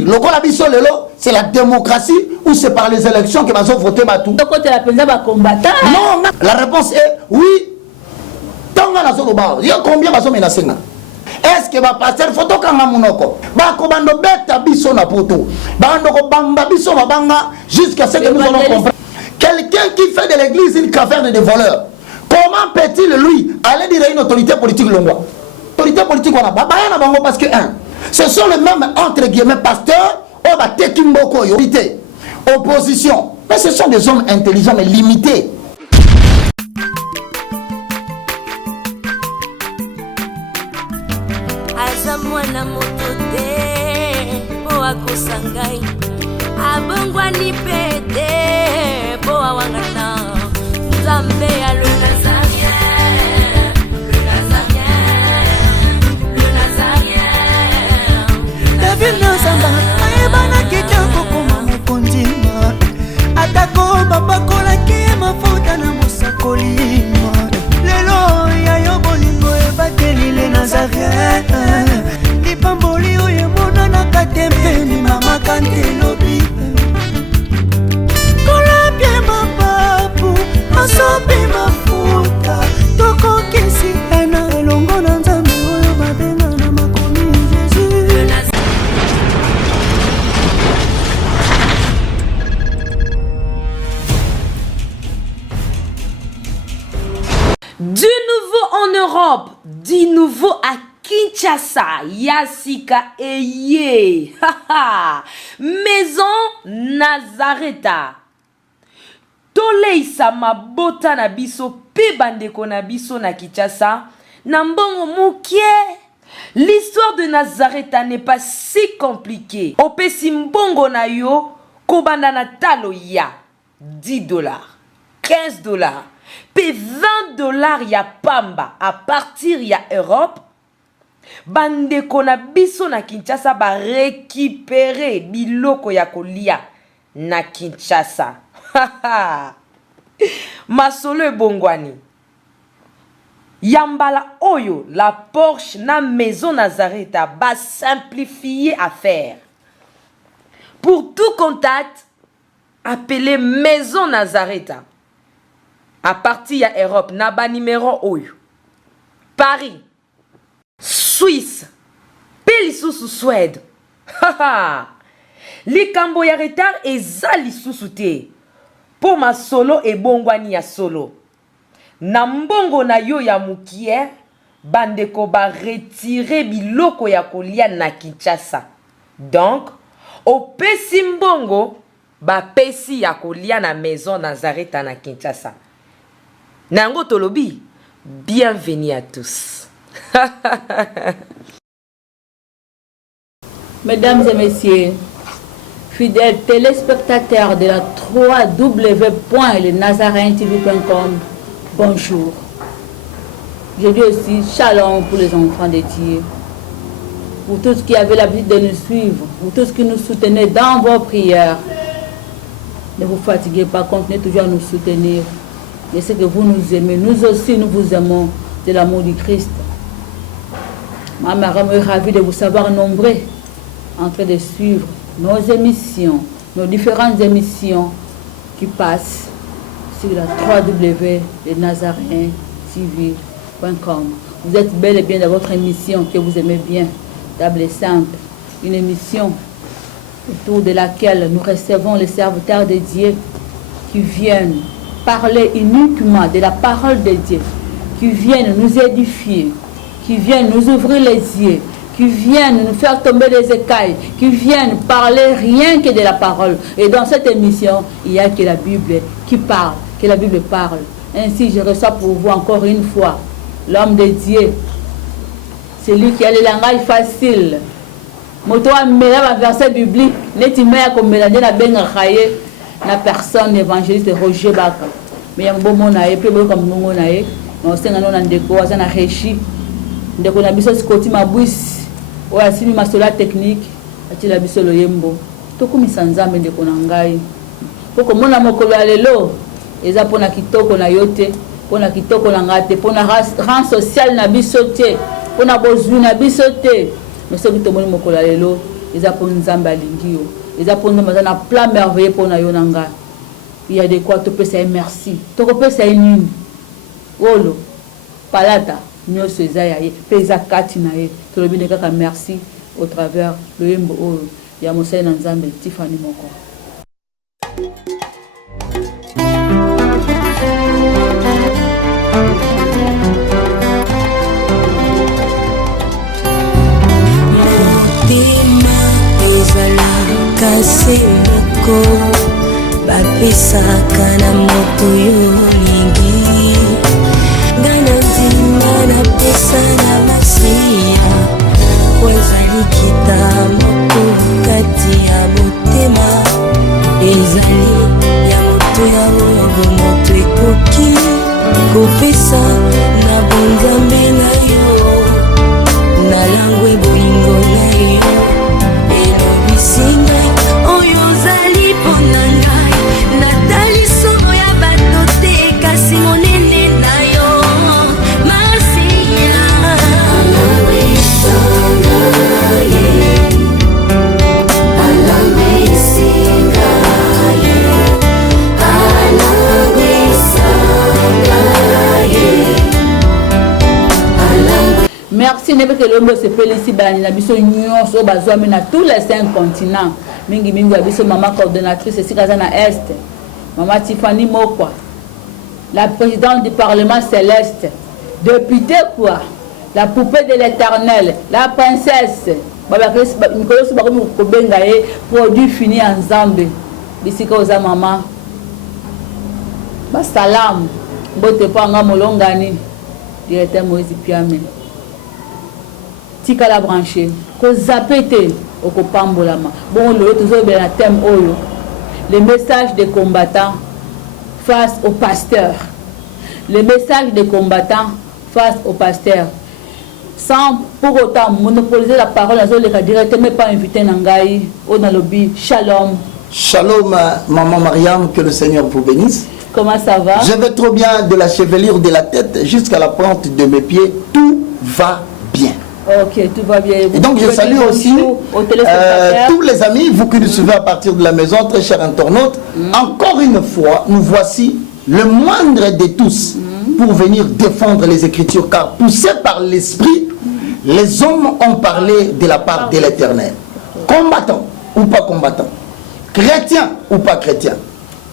Le Cola Bisso Lelo, c'est la démocratie ou c'est par les élections que nous voté Batou? Donc, quand la présidente va combattre. Non, la réponse est oui. Tant que nous avons il y a combien de menacés? Est-ce que va passer photo kanga monoko? Ba ko bando beta biso na poto. Bando ko bamba biso mabanga jusqu'à ce que nous allons comprendre. Quelqu'un qui fait de l'église une caverne de voleurs. Comment peut-il lui aller dire à une autorité politique longwa? Autorité politique on a pas na bango parce que ce sont les mêmes entre guillemets pasteurs au ba tekimboko yo opposition. Mais ce sont des hommes intelligents mais limités. Mwana motote po akosangai abongwa ni pete po awangata Nzambe ya le Nazarien David Nzamba ayebana kitoko koma mokondima atako babakola ki mafuta na mosakolima lelo ya yo bolingo ebateli le Nazarien Pamboli oye mona na katempeni mama kantelobi Kola pie mapapu masope mafuta Toko kesi ena elongo na Nzambe oyo babenga na makomi Jésus Du nouveau en Europe, du nouveau à Kinshasa, Yasika Eye, Maison Nazareta. Toleisa mabota na biso pe bandeko na biso na Kinshasa, na mbongo mukie. L'histoire de Nazareta n'est pas si compliquée. Opesi mbongo na yo, kobanda na talo ya $10, $15, pe $20 ya pamba à partir ya Europe. Bandeko na biso na Kinshasa ba récupérer biloko ya kolia na Kinshasa. Masolo ebongwani. Yambala oyo la Porsche na Maison Nazareta ba simplifier affaire. Pour tout contact, appelez Maison Nazareta. À partir ya Europe na ba numéro oyo. Paris, Suisse, Pelisusu Suède. Likambo ya retard eza lisusu te. Po ma solo e bongwani ya solo. Na mbongo na yo ya mukie, bandeko ba retirer biloko ya kolia na Kinshasa. Donc, opesi mbongo ba pesi ya kolia na Maison Nazareta na Kinshasa. Nango tolobi, bienvenue à tous. Mesdames et messieurs, fidèles téléspectateurs de la www.lenazareintv.com, bonjour. Je dis aussi shalom pour les enfants de Dieu. Pour tous qui avaient l'habitude de nous suivre, pour tous qui nous soutenaient dans vos prières. Ne vous fatiguez pas, continuez toujours à nous soutenir. Je sais que vous nous aimez, nous aussi nous vous aimons de l'amour du Christ. Ma mère est ravie de vous savoir nombreux en train de suivre nos émissions, nos différentes émissions qui passent sur la www.lenazareintv.com. Vous êtes bel et bien dans votre émission que vous aimez bien, Table et Simple, une émission autour de laquelle nous recevons les serviteurs de Dieu qui viennent parler uniquement de la parole de Dieu, qui viennent nous édifier, qui viennent nous ouvrir les yeux, qui viennent nous faire tomber les écailles, qui viennent parler rien que de la parole. Et dans cette émission, il n'y a que la Bible qui parle, que la Bible parle. Ainsi, je reçois pour vous encore une fois l'homme de Dieu, celui qui a le langage facile. Moto a mêlé un verset biblique, n'est-il pas comme mélangé la bengaye, la personne évangéliste Roger Baka. Mais il y a un bon mot, et puis comme nous, on sait que nous avons des choses, on a réussi. Nous avons des choses ma bouche, ou à signer ma sola technique, à la biso le yembo. Tout comme ça, nous avons des konangai. Pour que mon amour le lo, et ça pour na kitoko na yote, pour na kitoko na ngate, pour na rang social na bisote, pour na bozu na bisote. Mais ce que tout le monde le lo, eza po nzambe alingi yo eza po nzambe aza na plan merveilleux mpona yo na ngai. Il y a de quoi topesa ye merci tokopesa ye nini olo palata nyonso eza ya ye mpe eza kati na ye tolobi nde kaka merci au travers loyembo oyo ya mosali na nzambe Tiffany Moko. Motema ezalaka se moko bapesaka na moto yo olingi ngai na ndima napesa na masiya po ezali kita moko kati ya motema ezali ya moto ya oyo moto ekoki kopesa na bonzambe na yo na langwe bolingo na yo elobisi ngai oyo ozali mpona ngai natali solo ya bato te kasi monene na yo masiya Merci nebe ke lombo se pelisi bani na biso nyonso bazwami na tous les 5 continents. Mingi mingi biso mama coordonnatrice ici na Est. Maman Tiffany Moko. La présidente du Parlement céleste. Député quoi? La poupée de l'Éternel, la princesse. Baba Chris Nicolas Bakomi Kobenga produit fini ensemble. Bisika oza mama. Ba salam. Mbote pa nga molongani. Directeur Moïse Piame. Tika la branché, ko zapete au kopambolama. Bon, le toujours bien la thème oyo. Les messages des combattants face aux pasteurs. Les messages des combattants face aux pasteurs. Sans pour autant monopoliser la parole, les directement pas invité Nangaï, au Nalobi. Shalom. Shalom, maman Mariam, que le Seigneur vous bénisse. Comment ça va? Je vais trop bien, de la chevelure de la tête jusqu'à la pointe de mes pieds. Tout va bien. Ok, tout va bien. Et donc je salue aussi tous les amis, vous qui nous suivez à partir de la maison, très chers internautes. Encore une fois, nous voici le moindre de tous pour venir défendre les Écritures, car poussés par l'Esprit, les hommes ont parlé de la part de l'Éternel. Combattants ou pas combattants, chrétiens ou pas chrétiens,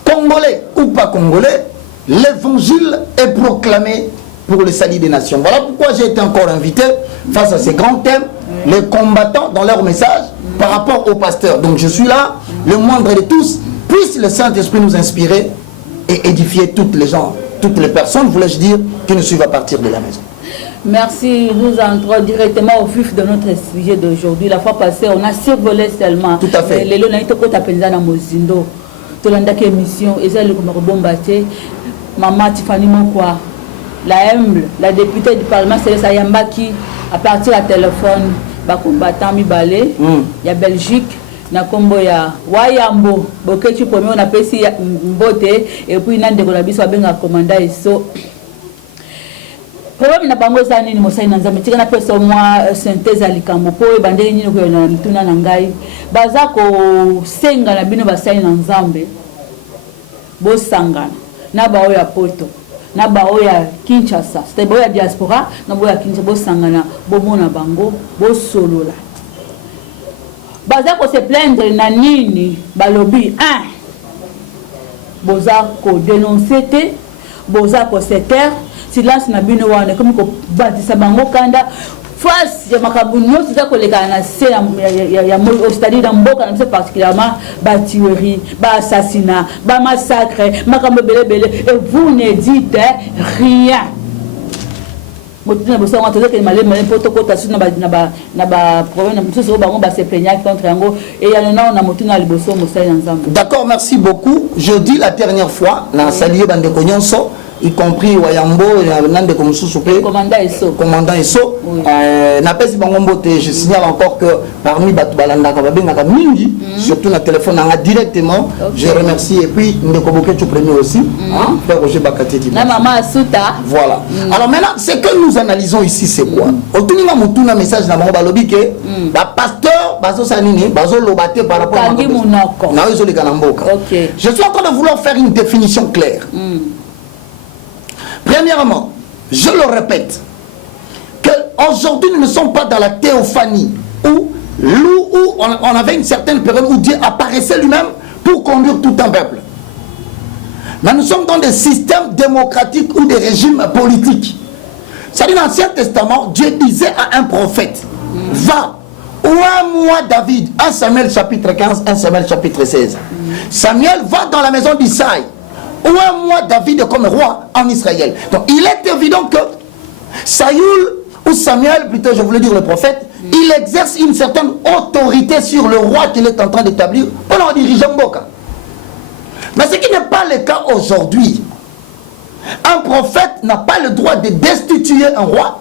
congolais ou pas congolais, l'évangile est proclamé pour le salut des nations. Voilà pourquoi j'ai été encore invité face à ces grands thèmes, les combattants dans leur message par rapport aux pasteurs. Donc je suis là, le moindre de tous, puisse le Saint-Esprit nous inspirer et édifier toutes les gens, toutes les personnes, voulais-je dire, qui nous suivent à partir de la maison. Merci, nous entrons directement au vif de notre sujet d'aujourd'hui. La fois passée, on a survolé seulement. Tout à fait. Les Mozindo, Tolandake émission, et ça le Bombaté, Maman Tiffany Moko. La humble, la députée du Parlement, c'est Sayambaki, à partir du téléphone, combattant Mibale, il y a Belgique, na kombo ya Wayambo, Boketu premier on appelle ici Mbote, et puis Nande Golabiso Abenga commandant Eso. Problème na bango za nini mosai na nzambe tika na pesa moi synthèse alikambo po e bandeli nini ko na mituna na ngai baza ko senga na bino basai na nzambe bo sangana na bao ya poto na bao ya Kinshasa c'était bao ya diaspora na bao ya Kinshasa bo sangana bo mona bango bo solola baza ko se plaindre na nini balobi boza ko dénoncer te boza ko se taire silence na bino wana comme ko batisa bango kanda face ya makabunyo za koleka na se ya c'est-à-dire dans mboka na particulièrement ba tuerie ba assassinat ba massacre makambo belebele et vous ne dites rien. Motina bosa on tozeke malé poto kota suna ba problème na so bango ba se plaignant contre yango et ya na on motina liboso mosai ensemble. D'accord, merci beaucoup. Je dis la dernière fois na saluer bande konyonso y compris Wayambo Nande comme sous-soupé commandant Eso na pesi bangombo te. Je signale encore que parmi batu balanda ka babenga mingi surtout na téléphone na directement. Je remercie et puis Ndeko Boketu premier aussi frère Roger Bakati na maman Asuta. Voilà. Alors maintenant ce que nous analysons ici c'est quoi? Otuninga mutuna message na bango balobi que la pasteur bazo sanini bazo lobate par rapport à je suis en train de vouloir faire une définition claire. Premièrement, je le répète, que aujourd'hui nous ne sommes pas dans la théophanie où on avait une certaine période où Dieu apparaissait lui-même pour conduire tout un peuple. Mais nous sommes dans des systèmes démocratiques ou des régimes politiques. C'est-à-dire dans l'Ancien Testament, Dieu disait à un prophète, va, oins-moi David, 1 Samuel chapitre 15, 1 Samuel chapitre 16. Samuel va dans la maison d'Isaïe, oins-moi David comme roi en Israël. Donc il est évident que Saül ou Samuel, plutôt je voulais dire le prophète, il exerce une certaine autorité sur le roi qu'il est en train d'établir pendant diriger Mboka. Mais ce qui n'est pas le cas aujourd'hui. Un prophète n'a pas le droit de destituer un roi.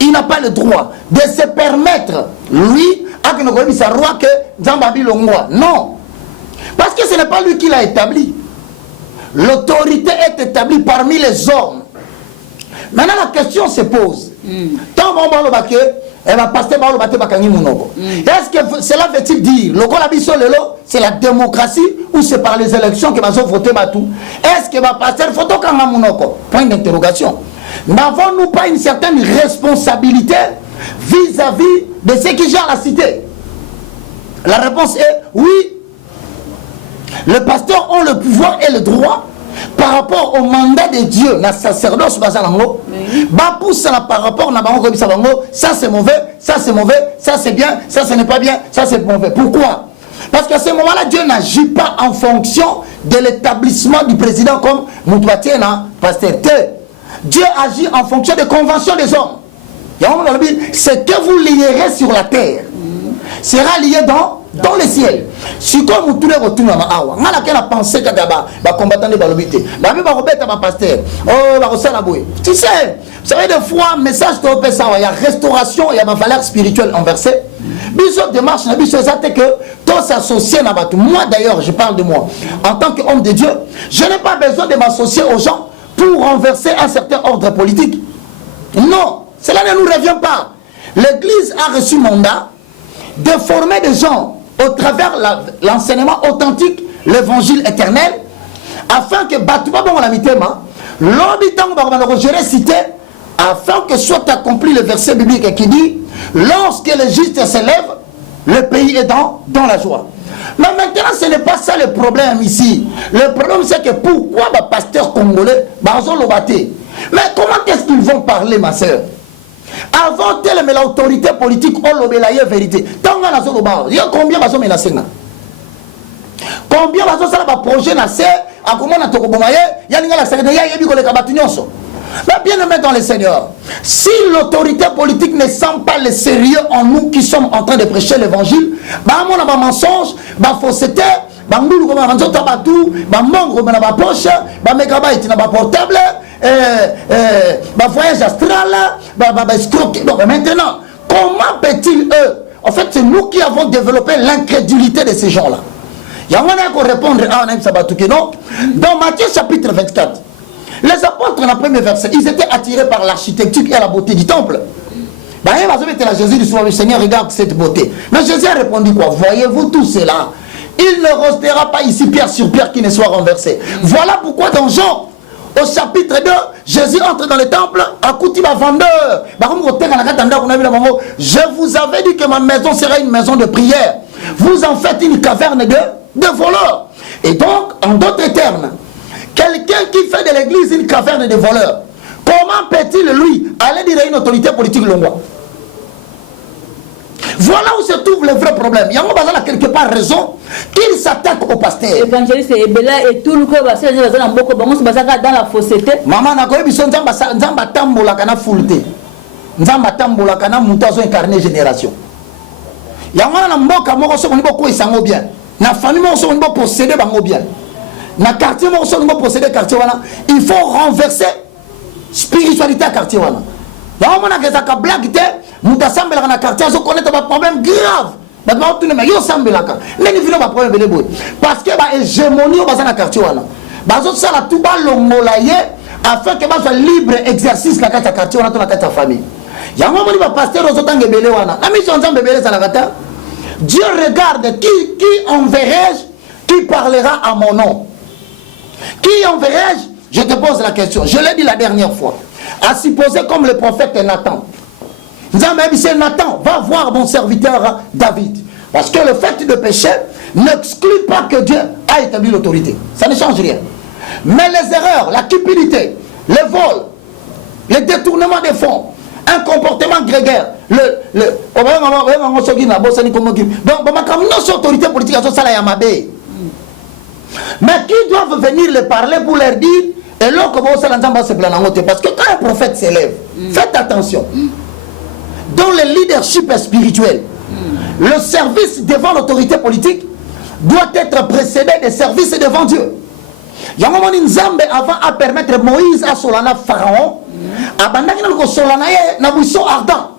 Il n'a pas le droit de se permettre, lui, à que nous connaissions un roi que Zambabi Longwa. Non. Parce que ce n'est pas lui qui l'a établi. L'autorité est établie parmi les hommes. Maintenant, la question se pose. Tant qu'on va le baquer, elle va passer par le bateau Bakani Mounoko. Est-ce que cela veut-il dire, le Kolabiso Lelo, c'est la démocratie ou c'est par les élections que va voter Batou? Est-ce que va passer le photo Kanga Mounoko? Point d'interrogation. N'avons-nous pas une certaine responsabilité vis-à-vis de ceux qui gèrent la cité? La réponse est oui. Les pasteurs ont le pouvoir et le droit par rapport au mandat de Dieu, la sacerdoce, pousse par rapport à ça c'est mauvais, ça c'est mauvais, ça c'est bien, ça ce n'est pas bien, ça c'est mauvais. Pourquoi? Parce qu'à ce moment-là, Dieu n'agit pas en fonction de l'établissement du président comme Moutouatiena, pasteur. Dieu agit en fonction des conventions des hommes. Ce que vous lierez sur la terre sera lié dans le ciel. Si comme vous tournez retour à Awa, on a pensé que les combattants de Balobité, pasteur, tu sais, vous savez, des fois, message de il y a restauration, il y a ma valeur spirituelle inversée. Bisous démarche, c'est que tous s'associent à Batou. Moi d'ailleurs, je parle de moi. En tant qu'homme de Dieu, je n'ai pas besoin de m'associer aux gens pour renverser un certain ordre politique. Non, cela ne nous revient pas. L'Église a reçu mandat de former des gens au travers l'enseignement authentique, l'évangile éternel, afin que Batouba bon la mitema, l'habitant va gérer cité, afin que soit accompli le verset biblique qui dit lorsque les justes s'élèvent, le pays est dans la joie. Mais maintenant, ce n'est pas ça le problème ici. Le problème, c'est que pourquoi les pasteurs congolais, mais comment est-ce qu'ils vont parler, ma soeur? Avant tel mais l'autorité politique on l'obélaye vérité. Tant qu'on a ce il y a combien de menacés? Combien de ça va projet nasser à comment on a tout bomaye? Il y a la secrétaire il y a les cabatunions. Mais bien aimé dans le Seigneur, si l'autorité politique ne sent pas le sérieux en nous qui sommes en train de prêcher l'évangile, bah mon a mensonge, bah fausseté, bah moulou comme un autre batou, bah mongre dans ma poche, bah mégabyte dans ma portable, bah voyage astral, bah escroquer. Donc maintenant, comment peut-il eux? En fait, c'est nous qui avons développé l'incrédulité de ces gens-là. Il y a un qu'on répondre à un Sabatouké, non? Dans Matthieu chapitre 24. Les apôtres, dans le premier verset, ils étaient attirés par l'architecture et la beauté du temple. Bah, Jésus dit souvent, le Seigneur regarde cette beauté. Mais Jésus a répondu quoi? Voyez-vous tout cela? Il ne restera pas ici pierre sur pierre qui ne soit renversé. Voilà pourquoi dans Jean, au chapitre 2, Jésus entre dans le temple, à Koutiba vendeur. Je vous avais dit que ma maison sera une maison de prière. Vous en faites une caverne de voleurs. Et donc, en d'autres termes, quelqu'un qui fait de l'église une caverne de voleurs, comment peut-il, lui, aller dire à une autorité politique longue? Voilà où se trouve le vrai problème. Il y a quelque part raison qu'il s'attaque au pasteur. Évangéliste Ebela et tout le monde dans la fausseté. Maman n'a pas eu besoin de tambola kana fulté. Nzamba tambola kana mutazo incarné génération. Il y a un mboka moko so ko ko isango bien. Na famille moko so ko posséder bango bien. Na quartier moko so ko posséder quartier wana. Il faut renverser spiritualité à quartier wana. Il y a un qui a blague, il assemble dans le quartier, ils connaissent un problème grave. Ils assemble dans le problème. Parce que l'hégémonie dans le quartier. Ils ont tout afin que soit libre exercice dans le quartier, dans la famille. Il y a un moment où pasteur aux autres bébés. La mission de bébé, c'est la gata. Dieu regarde qui enverrai-je, qui parlera à mon nom. Qui enverrai-je? Je te pose la question. Je l'ai dit la dernière fois. À supposer comme le prophète Nathan. Nathan, va voir mon serviteur David. Parce que le fait de pécher n'exclut pas que Dieu a établi l'autorité. Ça ne change rien. Mais les erreurs, la cupidité, les vols, les détournements des fonds, un comportement grégaire, autorité politique, mais qui doivent venir les parler pour leur dire, et là, comment ça se plaint. Parce que quand un prophète s'élève, faites attention. Dans le leadership spirituel, le service devant l'autorité politique doit être précédé des services devant Dieu. Il y a un moment Nzambe avant à permettre Moïse à Solana Pharaon, à Solana na buisson ardent.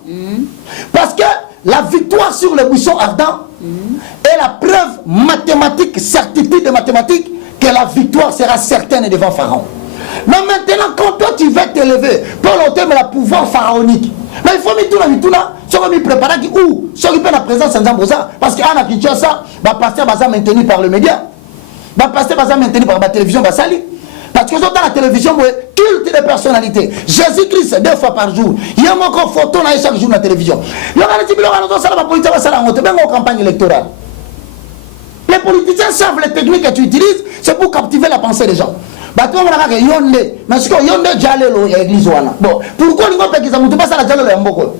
Parce que la victoire sur le buisson ardent est la preuve mathématique, certitude mathématique, que la victoire sera certaine devant Pharaon. Mais maintenant, quand toi tu vas t'élever pour l'automne la pouvoir pharaonique, mais il faut me préparer où s'occuper de la présence de Zambosa. Parce qu'à la Kinshasa, le pasteur va maintenu par le média. Le pasteur va maintenu par la télévision. Parce que dans la télévision, culte de personnalité. Jésus-Christ, 2 fois par jour. Il y a encore photo chaque jour dans la télévision. Il y a une campagne électorale. Les politiciens savent les techniques que tu utilises, c'est pour captiver la pensée des gens. Mais ce que yonde jalelo ya église wana. Bon, pourquoi les gens ne pas ça la jalelo ya mboko?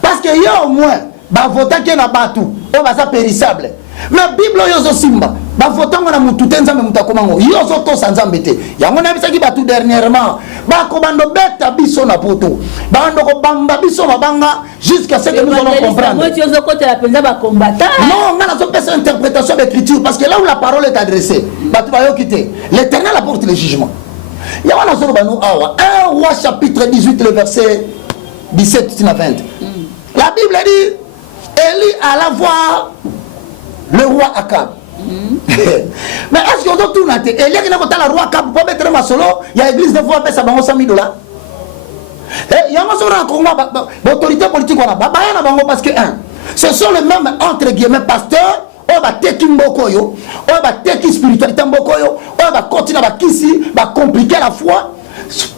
Parce que y a au moins ba votant qui na batu, on va ça périssable. Mais Bible yozo simba, ba votant na mutu nzambe mutakomango. Yozo to sanzambete. Yango na bisaki batu dernièrement, ba ko bando beta biso na poto. Bando ko bamba biso mabanga jusqu'à ce que nous allons comprendre. Moi tu yozo côté la penza ba combattant. Non, on a la interprétation de l'écriture parce que là où la parole est adressée, batu ba yo quitter. L'Éternel apporte le jugement. Il y a un roi chapitre 18 le verset 17 à 20. La Bible dit Élie alla voir le roi Akab. Mais est-ce qu'on doit tout noter? Élie qui n'a pas le roi Akab pour mettre ma solo, il y a l'église de fois ça va $100 000. Il y a une autorité politique parce que ce sont les mêmes entre guillemets pasteurs. On va teki mboko yo, on va teki spiritualité mboko yo, on va continuer à compliquer la foi,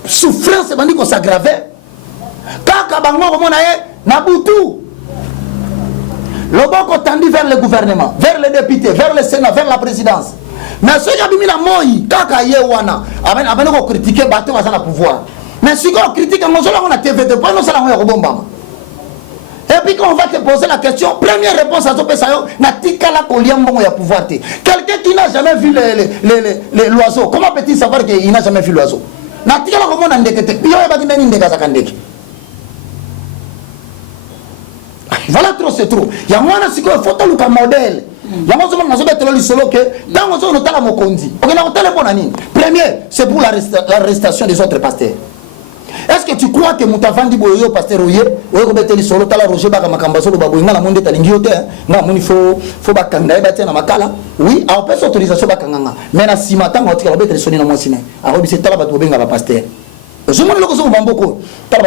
souffrance bandi ko s'aggraver. Kaka bango komona ye na butu. Loboko tendu vers le gouvernement, vers les députés, vers le Sénat, vers la présidence. Mais ceux qui ont mis la moi, kaka ye wana, avant de critiquer bateau à la pouvoir. Mais si on critique on a TV de point, non ça la robomba. Et puis quand on va te poser la question, première réponse à ce que ça y pouvoir. Quelqu'un qui n'a jamais vu l'oiseau, comment peut-il savoir qu'il n'a jamais vu l'oiseau? Voilà trop c'est trop. Il y a moins de photo le modèle. Il y a moins de solo que dans on a la mokondi. Premier, c'est pour l'arrestation des autres pasteurs. Est-ce que tu crois que Moutavandi Boyo, pasteur Oye, Oye solo tala Roger Baka Makambaso, Baboy, la monde talingiote, non, il faut Bakanga, na Makala. Oui, alors pas autorisation Bakanga. Mais na Simata, on va te sonner dans mon ciné. Alors, c'est Talaba Bobenga, pasteur. Je me le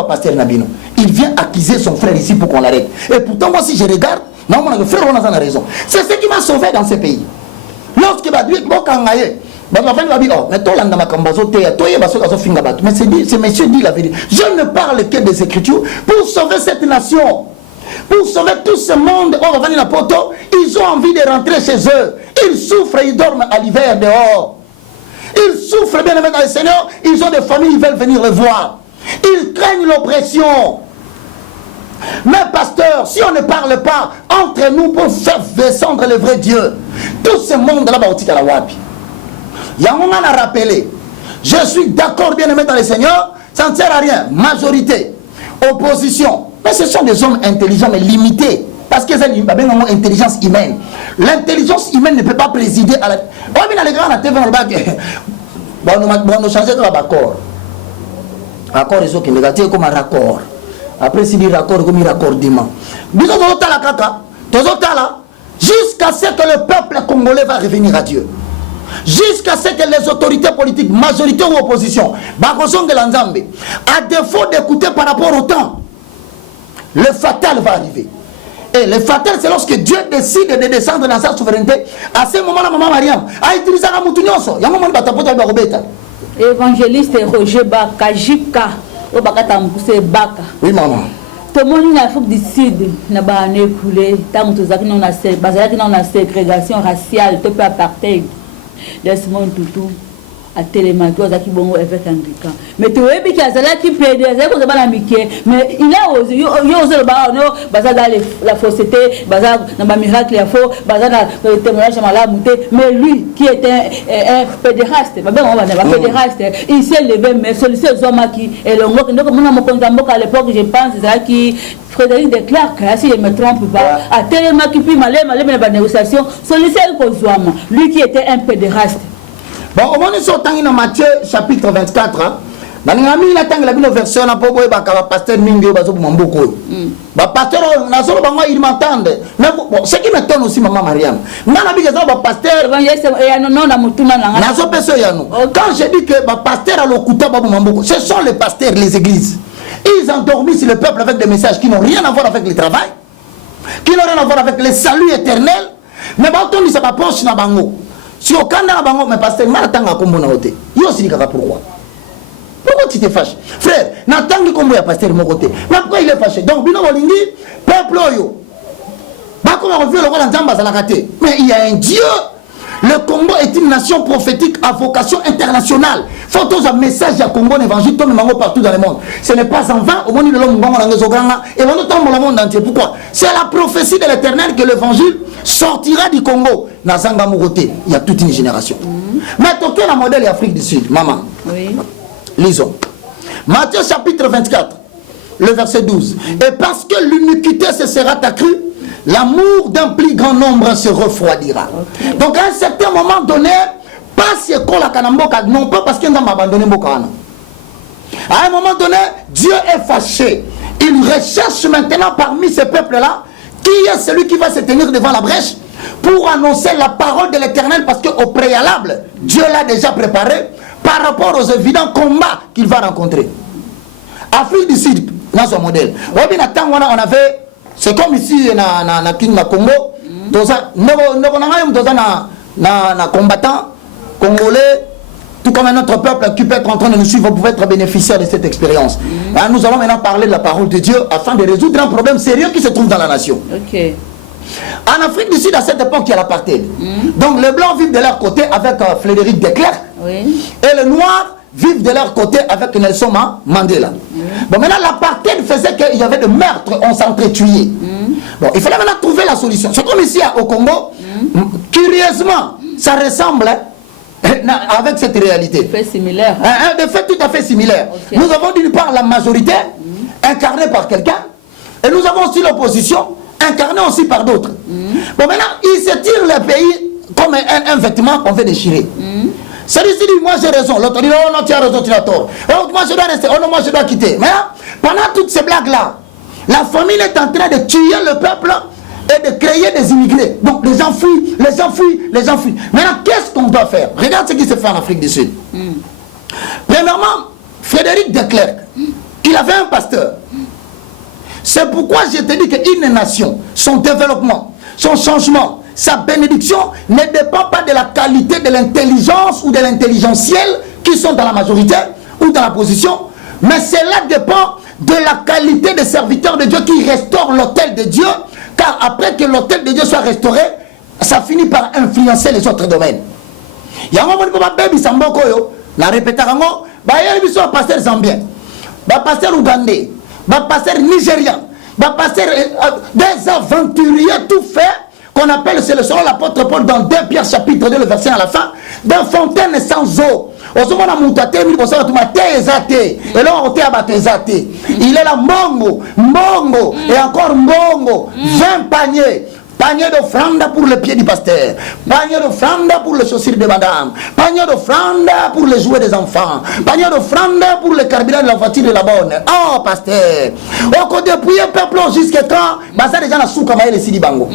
pasteur Nabino. Il vient accuser son frère ici pour qu'on l'arrête. Et pourtant, moi, si je regarde, non, mon frère, on a raison. C'est ce qui m'a sauvé dans ce pays. Lorsque Bakangaye, mais c'est monsieur dit la vérité. Je ne parle que des Écritures pour sauver cette nation, pour sauver tout ce monde. On va venir à Poto. Ils ont envie de rentrer chez eux. Ils souffrent, ils dorment à l'hiver dehors. Ils souffrent bien avec le Seigneur. Ils ont des familles, ils veulent venir les voir. Ils craignent l'oppression. Mais pasteur, si on ne parle pas entre nous pour faire descendre le vrai Dieu, tout ce monde là-bas au Tika la Wapi. Il y a un moment à rappeler. Je suis d'accord, bien aimé dans le Seigneur, ça ne sert à rien. Majorité, opposition. Mais ce sont des hommes intelligents mais limités. Parce qu'ils ont une intelligence humaine. L'intelligence humaine ne peut pas présider à la... Oh, mais les grands, la TV, on a changé de l'accord. Accord, ils ont négatif comme un raccord. Après, c'est des raccords comme un raccordement. Jusqu'à ce que le peuple congolais va revenir à Dieu. Jusqu'à ce que les autorités politiques, majorité ou opposition, à défaut d'écouter par rapport au temps, le fatal va arriver. Et le fatal, c'est lorsque Dieu décide de descendre dans sa souveraineté. À ce moment-là, maman Mariam a utilisé la moutounioso. Il y a un moment où il y a évangéliste Roger Baka, Jika, au Bakata Moussé Baka. Oui, maman. Tout le monde en Afrique du Sud n'a pas écoulé. Tant que nous avons une ségrégation raciale, tout peu apartheid. Laisse-moi tout. À Télémaque, aux qui bon évêque anglican. Mais tu vois, il y a des qui plaident, mais il a osé, il a osé le baron, bazar dans la fausseté, bazar dans le miracle, il faut, bazar dans le témoignage à la montée. Mais lui, qui était un pédéraste, il s'est levé, mais celui-ci, qui est le mot, donc, mon à l'époque, je pense, c'est qui Frédéric de Clerc, si je ne me trompe pas, à Télémaque, puis malé, mais la négociation, celui-ci, lui qui était un pédéraste. Bon, au moment où nous dans Matthieu chapitre 24, dans la version, on a pas pasteur Mingo, pasteur, il m'entend. Mais bon, ce qui m'étonne aussi, maman Mariam, pasteur, quand je dis que pasteur a le ce sont les pasteurs, les églises. Ils endormissent le peuple avec des messages qui n'ont rien à voir avec le travail, qui n'ont rien à voir avec le salut éternel. Mais quand on dit ça, ça poche na bango. Si au Canada, mais pasteur, Maratanga Kombo na côté. Yo aussi pourquoi? Pourquoi tu te fâches? Frère, Natanga Kombo ya pasteur de mon côté. Mais pourquoi il est fâché? Donc, Bino Bolingi, peuple yo. Bah, comment on veut le roi d'Anzamba à la raté? Mais il y a un Dieu. Le Congo est une nation prophétique à vocation internationale. Faut tous un message à Congo, l'évangile, tout le monde partout dans le monde. Ce n'est pas en vain, au moins le monde et on entend le monde entier. Pourquoi? C'est la prophétie de l'Éternel que l'évangile sortira du Congo. Nazanga Mouroté, il y a toute une génération. Mais toquez la modèle Afrique du Sud, maman. Oui. Lisons. Matthieu chapitre 24, le verset 12. Et parce que l'iniquité se sera accrue, l'amour d'un plus grand nombre se refroidira. Okay. Donc à un certain moment donné, pas si la Kanamboka, non pas parce qu'ils ont abandonné Mbokana. À un moment donné, Dieu est fâché. Il recherche maintenant parmi ces peuples-là qui est celui qui va se tenir devant la brèche pour annoncer la parole de l'Éternel, parce qu'au préalable, Dieu l'a déjà préparé par rapport aux évidents combats qu'il va rencontrer. Afrique du Sud, dans son modèle. On avait, c'est comme ici na Congo, na combattant congolais, tout comme un autre peuple qui peut être en train de nous suivre, vous pouvez être bénéficiaire de cette expérience. Nous allons maintenant parler de la parole de Dieu afin de résoudre un problème sérieux qui se trouve dans la nation. Okay. En Afrique du Sud, à cette époque, il y a l'apartheid. Donc les Blancs vivent de leur côté avec Frédéric de Clerc, et les Noirs vivent de leur côté avec Nelson Mandela. Bon, maintenant, l'apartheid faisait qu'il y avait des meurtres, on s'entretuait. Bon, il fallait maintenant trouver la solution. C'est comme ici au Congo, curieusement, ça ressemble avec cette réalité. Des faits similaires. Des faits tout à fait similaires. Okay. Nous avons d'une part la majorité, incarnée par quelqu'un, et nous avons aussi l'opposition, incarnée aussi par d'autres. Bon, maintenant, ils se tirent le pays comme un vêtement qu'on veut déchirer. Celui-ci dit, moi j'ai raison. L'autre dit, oh non, tu as raison, tu as tort. Oh, moi je dois rester, oh non, moi je dois quitter. Mais là, pendant toutes ces blagues-là, la famine est en train de tuer le peuple et de créer des immigrés. Donc les gens fuient, les gens fuient, les gens fuient. Maintenant, qu'est-ce qu'on doit faire? Regarde ce qui se fait en Afrique du Sud. Premièrement, Frédéric de Clerc, il avait un pasteur. C'est pourquoi je te dis qu'une nation, son développement, son changement, sa bénédiction ne dépend pas de la qualité de l'intelligence ou de l'intelligentiel qui sont dans la majorité ou dans la position, mais cela dépend de la qualité des serviteurs de Dieu qui restaurent l'autel de Dieu, car après que l'autel de Dieu soit restauré, ça finit par influencer les autres domaines. Il y a un moment où la répétation, il y a un pasteur zambien, un pasteur ougandais, un pasteur nigérian, un pasteur des aventuriers tout fait, qu'on appelle, c'est le selon l'apôtre Paul dans 2 Pierre chapitre 2, le verset à la fin, d'un fontaine sans eau. Il est là, mbongo, et encore mbongo, 20 paniers. Panier d'offrande pour le pied du pasteur, panier d'offrande pour les chaussures de madame, panier d'offrande pour les jouets des enfants, panier d'offrande pour le carburant de la voiture de la bonne. Oh, pasteur, on peut dépouiller peuple jusqu'à quand? Ça déjà la souka maïle Sidi-Bango.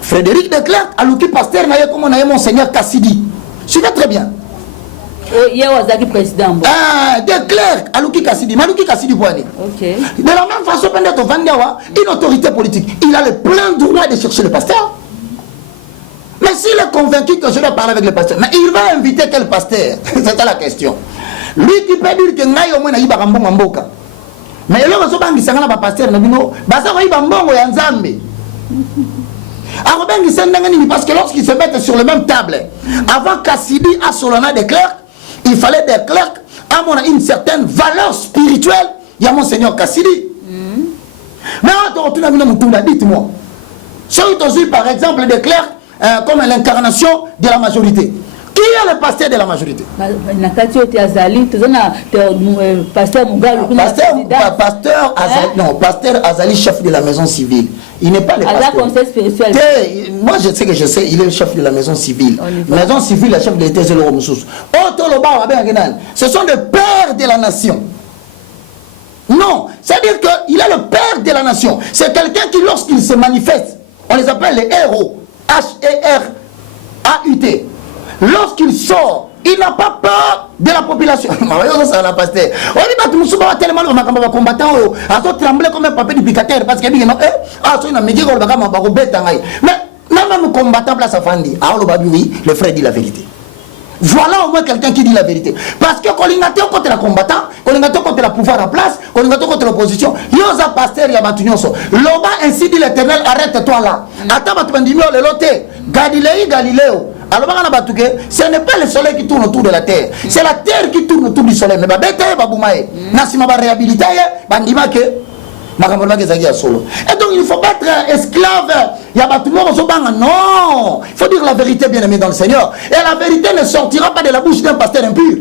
Frédéric de Clerc, à l'outil pasteur, comme on a monseigneur Cassidi. Suivez très bien. il y a Wazaki président. Des clercs, Alouki Kassidi, Malouki Kassidi Boani. Ok. De la même façon, une autorité politique, il a le plein droit de chercher le pasteur. Mais s'il est convaincu que je vais parler avec le pasteur, mais il va inviter quel pasteur? C'est ça la question. Lui qui peut dire que Ngaï au moins il va rambon mboka. Mais il a besoin de un pasteur, parce que lorsqu'ils se mettent sur la même table, avant Kassidi à Solana des clercs, il fallait des clercs à une certaine valeur spirituelle. Il y a mon Seigneur Kassidi. Mais dites-moi, si vous par exemple des clercs comme l'incarnation de la majorité, qui est le pasteur de la majorité? Pasteur Azali, chef de la maison civile. Il n'est pas le pasteur. Moi je sais, il est le chef de la maison civile. Maison civile, le chef de l'État, c'est le Romoussous. Ce sont des pères de la nation. Non, c'est-à-dire qu'il est le père de la nation. C'est quelqu'un qui, lorsqu'il se manifeste, on les appelle les héros. H-E-R-A-U-T. Lorsqu'il sort, il n'a pas peur de la population. On dit que nous sommes tellement combattants, à trembler comme un papier duplicateur parce qu'il dit que mais même combattant place à Fandi, le frère dit la vérité. Voilà au moins quelqu'un qui dit la vérité. Parce que quand on est contre la combattant, quand on est contre le pouvoir en place, quand on est contre l'opposition, il y a un pasteur, il y a un Loba ainsi dit l'Éternel, arrête-toi là. Attends, tu le loté. Galiléo. Alors, ce n'est pas le soleil qui tourne autour de la terre. C'est la terre qui tourne autour du soleil. Mais Nassima va réhabiliter, et donc il ne faut pas être esclave. Il y a non, il faut dire la vérité, bien aimé dans le Seigneur. Et la vérité ne sortira pas de la bouche d'un pasteur impur.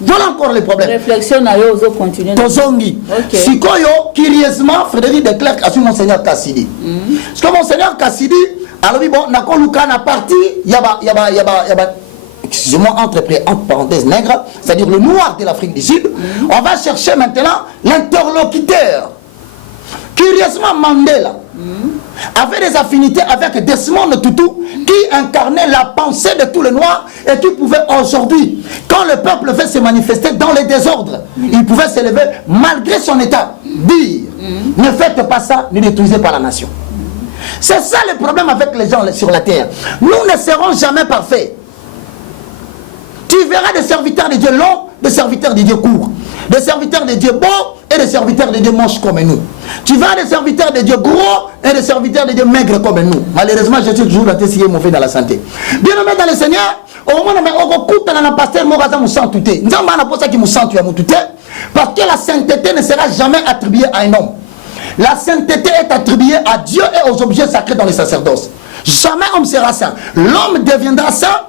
Voilà encore les problèmes. Réflexion à eux, continuer. Tozongi. Si curieusement, Frédéric Declerc a su Monseigneur Kassidi. Parce que Monseigneur Kassidi, alors bon, n'a parti, il y a excusez-moi, entre parenthèses nègres, c'est-à-dire le noir de l'Afrique du Sud. On va chercher maintenant l'interlocuteur. Curieusement, Mandela avait des affinités avec Desmond Tutu qui incarnait la pensée de tous les noirs et qui pouvait aujourd'hui, quand le peuple veut se manifester dans les désordres, il pouvait s'élever malgré son état, dire ne faites pas ça, ne détruisez pas la nation. C'est ça le problème avec les gens sur la terre. Nous ne serons jamais parfaits. Tu verras des serviteurs de Dieu longs, des serviteurs de Dieu courts, des serviteurs de Dieu beaux et des serviteurs de Dieu moches comme nous. Tu verras des serviteurs de Dieu gros et des serviteurs de Dieu maigres comme nous. Malheureusement, je suis toujours mauvais dans la santé. Bien aimé dans le Seigneur, au moins, on pasteur parce que la sainteté ne sera jamais attribuée à un homme. La sainteté est attribuée à Dieu et aux objets sacrés dans les sacerdoces. Jamais homme sera saint. L'homme deviendra saint.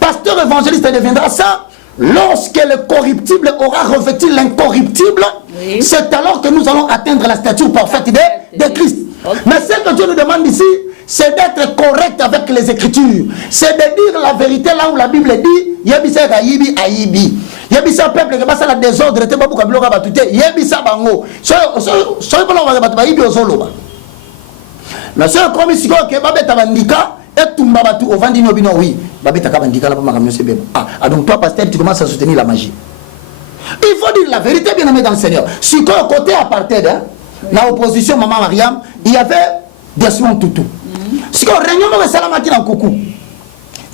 Pasteur évangéliste deviendra ça lorsque le corruptible aura revêtu l'incorruptible. Oui. C'est alors que nous allons atteindre la stature parfaite de Christ. Okay. Mais ce que Dieu nous demande ici, c'est d'être correct avec les Écritures. C'est de dire la vérité là où la Bible dit Yebisa Gayibi Ayibi. Yebisa peuple qui passe à la désordre, te babu kabilo ka batute. Yebisa bango. Soy bolo ka batu bayibi ozoloba. Mais ce comme ici que babeta bandika. Et tout le monde au vendino bino oui. Babeta kabandika la pas makamio c'est bien. Ah donc toi pasteur tu commences à soutenir la magie. Il faut dire la vérité bien aimé dans le Seigneur. Sur le côté apartheid hein, la opposition maman Mariam, il y avait Desmond Tutu. Si on réunion de Salamaki dans coucou.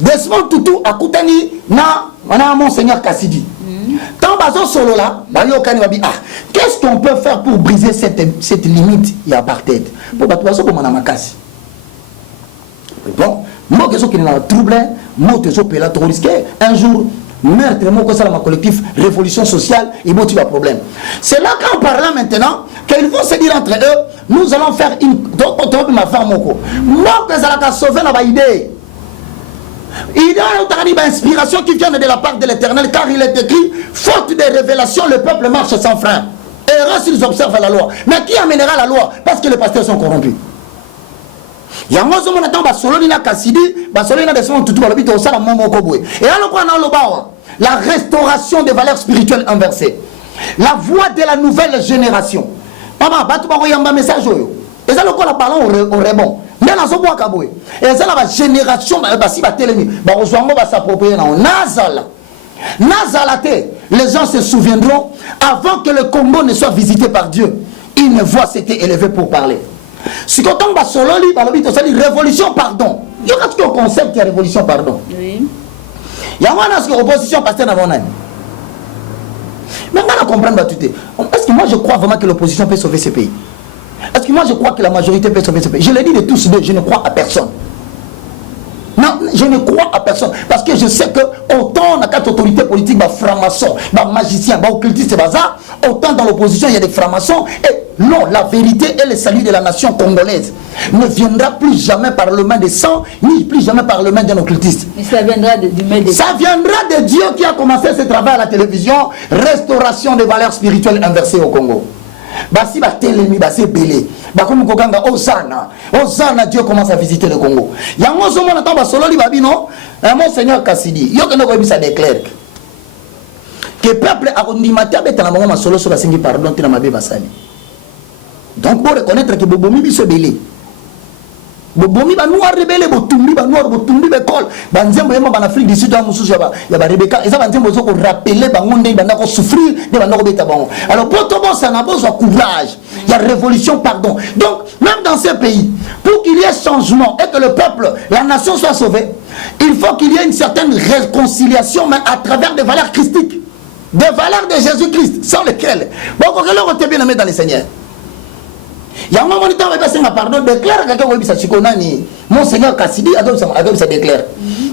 Desmond Tutu a coutani na Monseigneur Kassidi. Tant bazo solo là, qu'est-ce qu'on peut faire pour briser cette limite il y a apartheid pour battre pour manamakasi. Bon, moi qui suis dans le trouble, moi qui suis trop risqué, un jour, meurtre, moi qui suis dans le collectif Révolution sociale, il motive un problème. C'est là qu'en parlant maintenant, qu'ils vont se dire entre eux, nous allons faire une. Donc, ma femme, moi qui suis sauver la idée. Il y a une inspiration qui vient de la part de l'Éternel, car il est écrit, faute de révélations, le peuple marche sans frein. Erreur s'ils observent la loi. Mais qui amènera la loi? Parce que les pasteurs sont corrompus. Il y a un moment où Basoloni na Kassidi, Basoloni na Desmond Tutu, Balobito, Osala Momo Kobwe. Et alors qu'on a l'Obawa, la restauration des valeurs spirituelles inversées, la voix de la nouvelle génération. Maman, Batu Baro Yamba message. Et ça, le coup, la parole au rebond. Mais dans ce bois Kaboué. Et ça, la génération, Basi Batelemi, Barozouango va s'approprier dans Nazala. Nazalate, les gens se souviendront, avant que le Congo ne soit visité par Dieu, une voix s'était élevée pour parler. Si quand on va solo, il révolution pardon. Il y a un concept de révolution pardon. Oui. Il y a une opposition pasteur dans mon âme. Mais on comprend pas tout. Est-ce que moi je crois vraiment que l'opposition peut sauver ce pays? Est-ce que moi je crois que la majorité peut sauver ce pays? Je l'ai dit de tous deux, je ne crois à personne. Non, je ne crois à personne. Parce que je sais que autant dans quatre autorités politiques, francs-maçons, magiciens, occultistes, autant dans l'opposition il y a des francs-maçons. Et non, la vérité et le salut de la nation congolaise ne viendra plus jamais par le main des sangs, ni plus jamais par le main d'un occultiste. Mais ça viendra du main des... Ça viendra de Dieu qui a commencé ce travail à la télévision, restauration des valeurs spirituelles inversées au Congo. Basi ba telemi basi belé ba comme kokanga Osana Dieu commence à visiter le Congo. Yango zo mona tamba solo li babino Monseigneur Kassidi yo kendo ko bisa déclare que peuple a ondimata betana mama solo so basengi pardon tina mabe basali. Donc pour reconnaître que bobomi biso belé bobomi ba noir rebelle botumbi ba noir botumbi be kol banzembo yema ba Afrique du Sud ya mususu ya ba Rebecca eza banzembo zo ko rappeler bango nde banda ko souffrir de banda ko beta bango. Alors pour tout bon ça n'a besoin courage, il y a révolution pardon. Donc même dans ces pays pour qu'il y ait changement et que le peuple, la nation soit sauvée, il faut qu'il y ait une certaine réconciliation mais à travers des valeurs christiques, des valeurs de Jésus-Christ sans lesquelles bon quand on est bien aimé dans le Seigneur. Il y a un moment où on pardon, déclare que Monseigneur Kassidi ça déclare.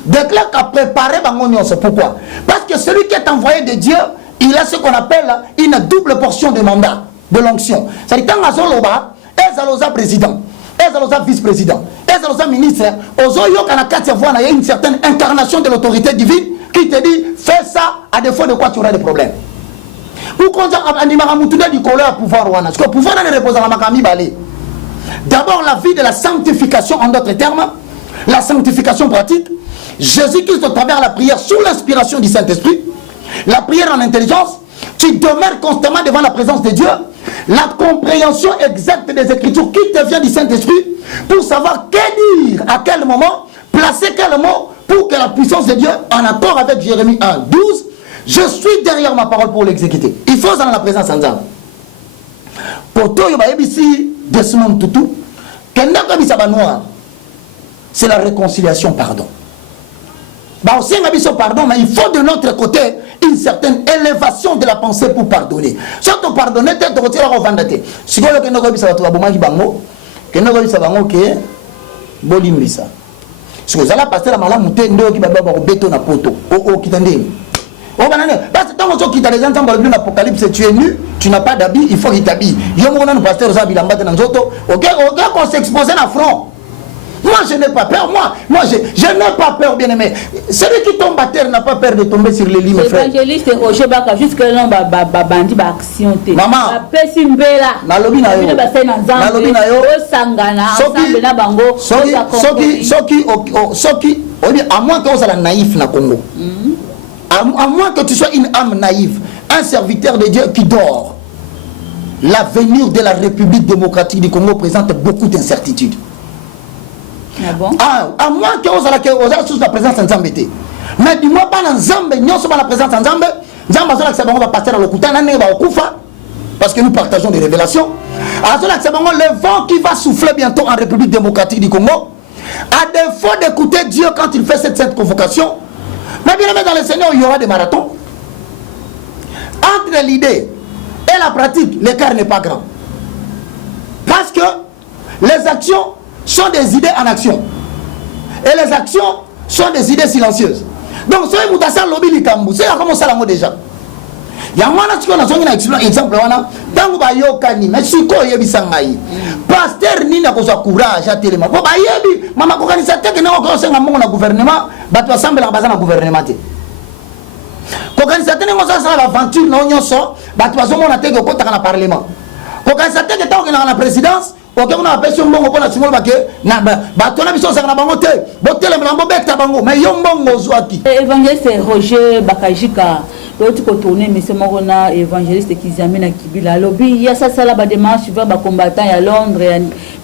Déclare qu'a préparé Bangonion. Pourquoi? Parce que celui qui est envoyé de Dieu, il a ce qu'on appelle une double portion de mandat, de l'onction. C'est-à-dire quand Azoloba, Ezalosa président, Ezalosa vice-président, Ezalosa ministre, Ozoyo Kanakati voit il y a une certaine incarnation de l'autorité divine qui te dit fais ça, à défaut de quoi tu auras des problèmes. Ou quand on a du colère pouvoir, parce que le pouvoir ne repose à la makami balé. D'abord la vie de la sanctification, en d'autres termes, la sanctification pratique. Jésus-Christ, au travers la prière sous l'inspiration du Saint-Esprit, la prière en intelligence, tu demeures constamment devant la présence de Dieu, la compréhension exacte des Écritures qui te vient du Saint-Esprit pour savoir que dire, à quel moment, placer quel mot pour que la puissance de Dieu, en accord avec Jérémie 1, 12, je suis derrière ma parole pour l'exécuter. Il faut ça dans la présence en Zam. Pour toi, ici, Desmond Tutu, c'est la réconciliation, pardon. Aussi, pardon, mais il faut de notre côté une certaine élévation de la pensée pour pardonner. Surtout pardonner, tu te retires au vendette. Si vous avez un peu de bango, que nous avons que bolimbisa. Si vous allez passer la maladie, vous avez un béton à poto. Parce que tant que tu as les gens dans l'Apocalypse, tu es nu, tu n'as pas d'habit, il faut qu'il t'habille. Il y a un pasteur ok, on s'expose à front. Moi je n'ai pas peur, moi je n'ai pas peur, bien aimé. Celui qui tombe à terre n'a pas peur de tomber sur les lits, mes frères. L'évangéliste Roger Baka, jusque là, bandi ba action. Maman, nalobi na yo, nalobi na yo, soki, à moins que vous soyez naïf na Congo, à moins que tu sois une âme naïve, un serviteur de Dieu qui dort, l'avenir de la République démocratique du Congo présente beaucoup d'incertitudes. Ah bon? À moins que vous ayez sous la présence en Zambé. Mais dis-moi pas dans Zambé, nous sommes la présence en Zambé. Zambé, on va passer dans le Kouta, parce que nous partageons des révélations. Le vent qui va souffler bientôt en République démocratique du Congo, à défaut d'écouter Dieu quand il fait cette convocation, mais bien aimé dans le Seigneur, il y aura des marathons. Entre l'idée et la pratique, l'écart n'est pas grand. Parce que les actions sont des idées en action. Et les actions sont des idées silencieuses. Donc, si vous avez un lobby de Kambu, c'est comment ça l'a déjà. Il y a un exemple, dans le Yokani, mais si vous avez un pasteur, ni n'a pas courage à téléma. Vous avez un organisateur qui n'a pas un gouvernement, il va assembler la base dans le gouvernement. L'organisateur qui a l'aventure, il va assembler le parlement. L'organisateur qui est dans la présidence, ok, on a appelé sur Mbongo pour la Simon Baké. Batona biso sa na bango te. Botele mlambo beta bango. Mais yo Mbongo zwaki. Évangéliste Roger Bakajika. tu peux tourner mais c'est mon évangéliste qui amène à Kibila lobby il y a ça la démarche vers les combattants à Londres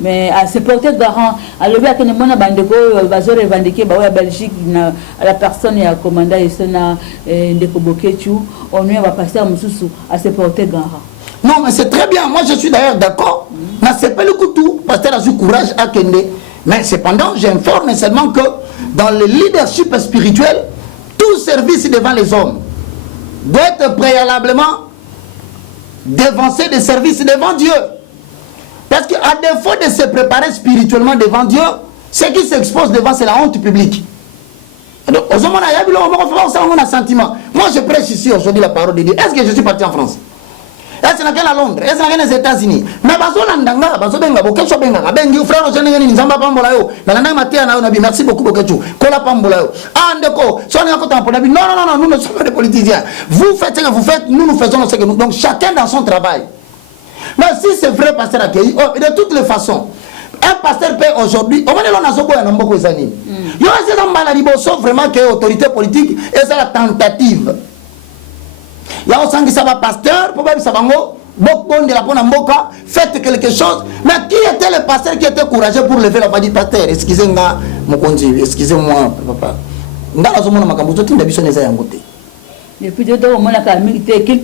mais à se porter garant à lobby à que mon bandeko bazo revendiquer ba à Belgique à la personne et à commandant et sona ndeko bokechu on va passer à mususu à se porter garant. Non mais c'est très bien, moi je suis d'ailleurs d'accord. Mais c'est pas le coup tout pasteur a eu courage à Kende. Mais cependant, j'informe seulement que dans le leadership spirituel, tout service devant les hommes doit être préalablement dévancé de service devant Dieu. Parce qu'à défaut de se préparer spirituellement devant Dieu, ce qui s'expose devant, c'est la honte publique. Donc, moi, je prêche ici aujourd'hui la parole de Dieu. Est-ce que je suis parti en France? Est-ce que à Londres? Est-ce que aux États-Unis? Mais merci beaucoup. Non, nous ne sommes pas des politiciens. Vous faites ce que vous faites, nous faisons ce que nous. Donc chacun dans son travail. Mais si c'est vrai, pasteur accueilli, de toutes les façons, un pasteur peut aujourd'hui, on va dire il y a vraiment que l'autorité politique et c'est la tentative. Il y a aussi un pasteur, faites quelque chose. Mais qui était le pasteur qui était courageux pour lever la voix du pasteur? Excusez-moi, papa. Et puis, de on a milité qu'il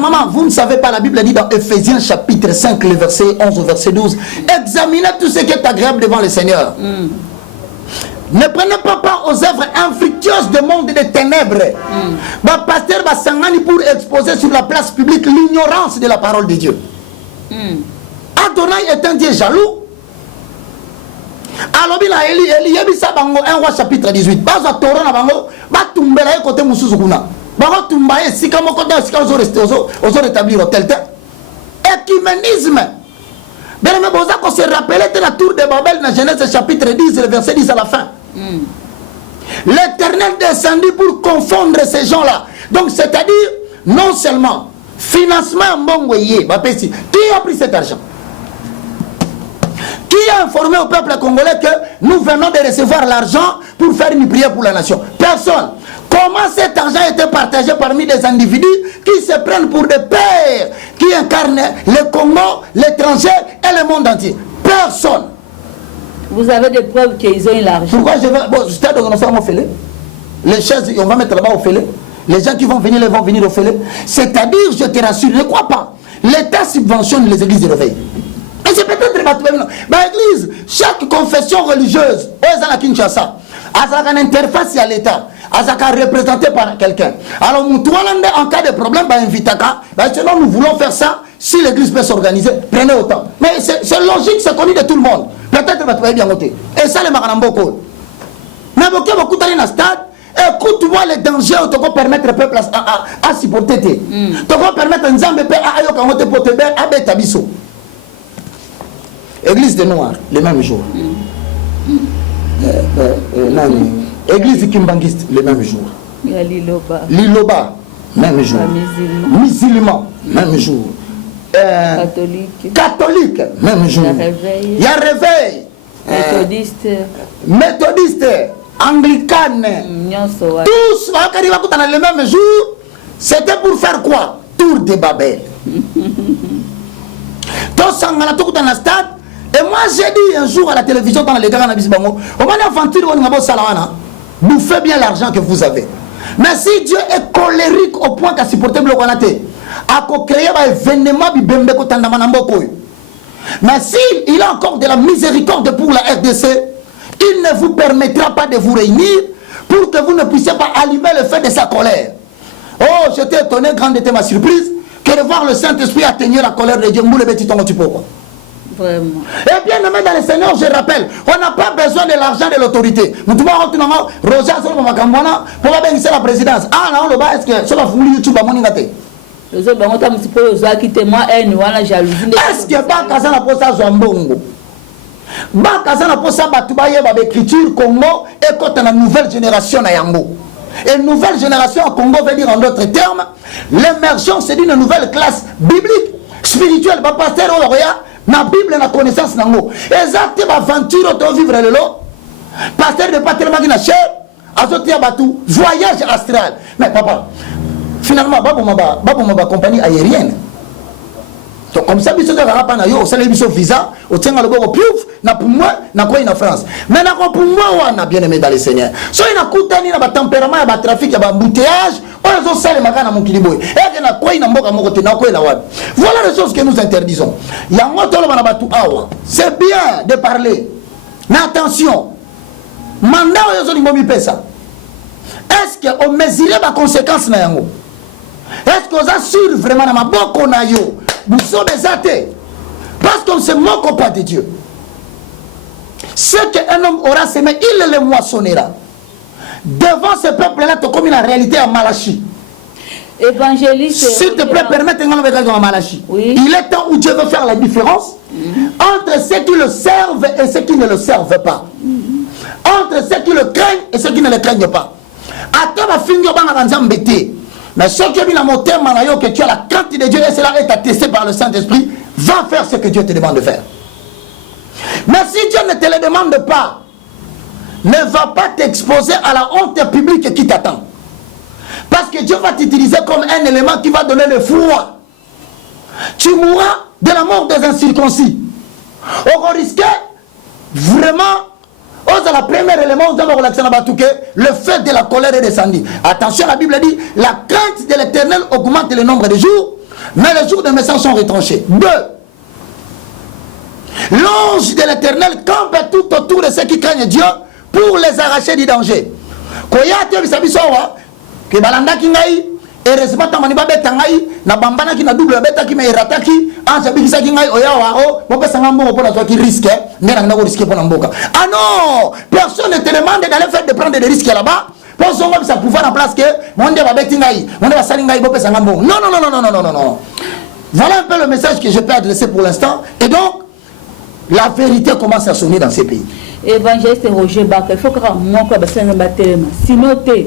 maman, vous ne savez pas, la Bible dit dans Ephésiens chapitre 5, le verset 11 au verset 12, examinez tout ce qui est agréable devant le Seigneur. Ne prenez pas part aux œuvres infructueuses du monde des ténèbres. Pasteur Bassangani pour exposer sur la place publique l'ignorance de la parole de Dieu. Adonai est un Dieu jaloux. Alors, il y a un roi chapitre 18. Baza Torah na bango, ba tumbela côté mususu kuna. Ba tumbaye sika moko da sika ozo rétablir tel tel. Écuménisme. Bien mais boza ko se rappeler de la tour de Babel dans Genèse chapitre 10 le verset 10 à la fin. L'Éternel descendit pour confondre ces gens-là. Donc c'est-à-dire non seulement financement mbongoye, ba pesi. Qui a pris cet argent? Qui a informé au peuple congolais que nous venons de recevoir l'argent pour faire une prière pour la nation? Personne. Comment cet argent a été partagé parmi des individus qui se prennent pour des pères qui incarnent le Congo, l'étranger et le monde entier? Personne. Vous avez des preuves qu'ils ont eu l'argent. Pourquoi je vais... Bon, c'est-à-dire qu'on va au fêlé. Les chaises, on va mettre là-bas au fêlé. Les gens qui vont venir, ils vont venir au fêlé. C'est-à-dire, je te rassure, ne crois pas. L'État subventionne les églises de réveil. Et c'est peut-être l'église, chaque confession religieuse, Kinshasa, a une interface à l'État, a représenté par quelqu'un. Alors, en cas de problème, sinon nous voulons faire ça, si l'église peut s'organiser, prenez autant. Mais c'est logique, c'est connu de tout le monde. Peut-être que vous bien noté. Et ça, les maranamboko. Mais beaucoup d'aller dans le stade, écoute-moi les dangers où tu peux permettre le peuple à supporter. Tu peux permettre un Zambé à Ayokamote pour te faire à Betabiso. Église des Noirs, le même jour. Église Kimbangiste, le même jour. Liloba, même jour. Musulman, même jour. Catholique, même jour. Il y a réveil. Méthodiste, anglicane. Tous, le même jour. C'était pour faire quoi? Tour de Babel. Tous dans le stade. Et moi j'ai dit un jour à la télévision dans les gars on va aventure bouffez bien l'argent que vous avez. Mais si Dieu est colérique au point qu'à supporter le Guanate, à créer un événement, mais s'il a encore de la miséricorde pour la RDC, il ne vous permettra pas de vous réunir pour que vous ne puissiez pas allumer le feu de sa colère. Oh, j'étais étonné, grande était ma surprise, que de voir le Saint-Esprit atteindre la colère de Dieu. Vraiment. Et bien nommé dans le Seigneur, je rappelle, on n'a pas besoin de l'argent de l'autorité. Nous devons Roger pour la présidence. Ah non, le bas, est-ce que ça va vous YouTube à mon ingate? Est-ce que Bakaza n'a pas ça Zambongo? Bakaza n'a pas ça Batubaye l'écriture Congo et quand on a une nouvelle génération à Yango. Et nouvelle génération au Congo veut dire en d'autres termes, l'émergence d'une nouvelle classe biblique, spirituelle, pasteur Oloya. La Bible, la connaissance, exactement aventure, tu vivre le lot. pasteur de pas tellement na cher azotia batou voyage astral. Mais papa, finalement babo compagnie aérienne. Donc comme ça biso ka pas na yo osala biso visa o tsenga loboko piouf na pour moi na quoi na France. Mais na pour moi wana bien aimé dans le Seigneur. So ina kutani na ba tempérament ya ba trafic ya ba embouteillage, on zo sale makana mokili boy. Et na quoi na mboka moko te na quoi la wapi. Voilà les choses que nous interdisons. Yango tolo bana batu awa. C'est bien de parler. Mais attention. Mandat yo zo lingomi pesa. Est-ce que on mesurer ba conséquences na yango? Est-ce qu'on assure vraiment na maboko na yo? Nous sommes des athées. Parce qu'on se moque pas de Dieu. Ce qu'un homme aura semé, il le moissonnera. Devant ce peuple-là, tu comme la réalité en Malachie. Évangéliste. S'il te plaît, permettez-moi de regarder en Malachie. Oui. Il est temps où Dieu veut faire la différence entre ceux qui le servent et ceux qui ne le servent pas. Entre ceux qui le craignent et ceux qui ne le craignent pas. Attends, ma fille, mais ceux qui ont mis la montée, que tu as la crainte de Dieu et cela est attesté par le Saint-Esprit, va faire ce que Dieu te demande de faire. Mais si Dieu ne te le demande pas, ne va pas t'exposer à la honte publique qui t'attend. Parce que Dieu va t'utiliser comme un élément qui va donner le froid. Tu mourras de la mort des incirconcis. On va risquer vraiment. Le premier élément, le feu de la colère est descendu. Attention, la Bible dit, la crainte de l'Éternel augmente le nombre de jours, mais les jours de méchants sont retranchés. 2. L'ange de l'Éternel campe tout autour de ceux qui craignent Dieu pour les arracher du danger. Heureusement, tamani ba beta ngai na bambana ki na double beta ki me rataki anza bikisa ki ngai oya waro mo pesa ngambo pour la toi qui risque ndena na ko risquer pour mboka. Ah non, personne ne te demande d'aller faire de prendre des risques là-bas. Pour son homme ça pouvoir en place que monde va beti ngai, monde va sali ngai bo pesa ngambo. Non non non non non non non non. Voilà un peu le message que je peux adresser pour l'instant et donc la vérité commence à sonner dans ces pays. Évangéliste Roger Baka, il faut que moi quoi basanga batelema. Sinon te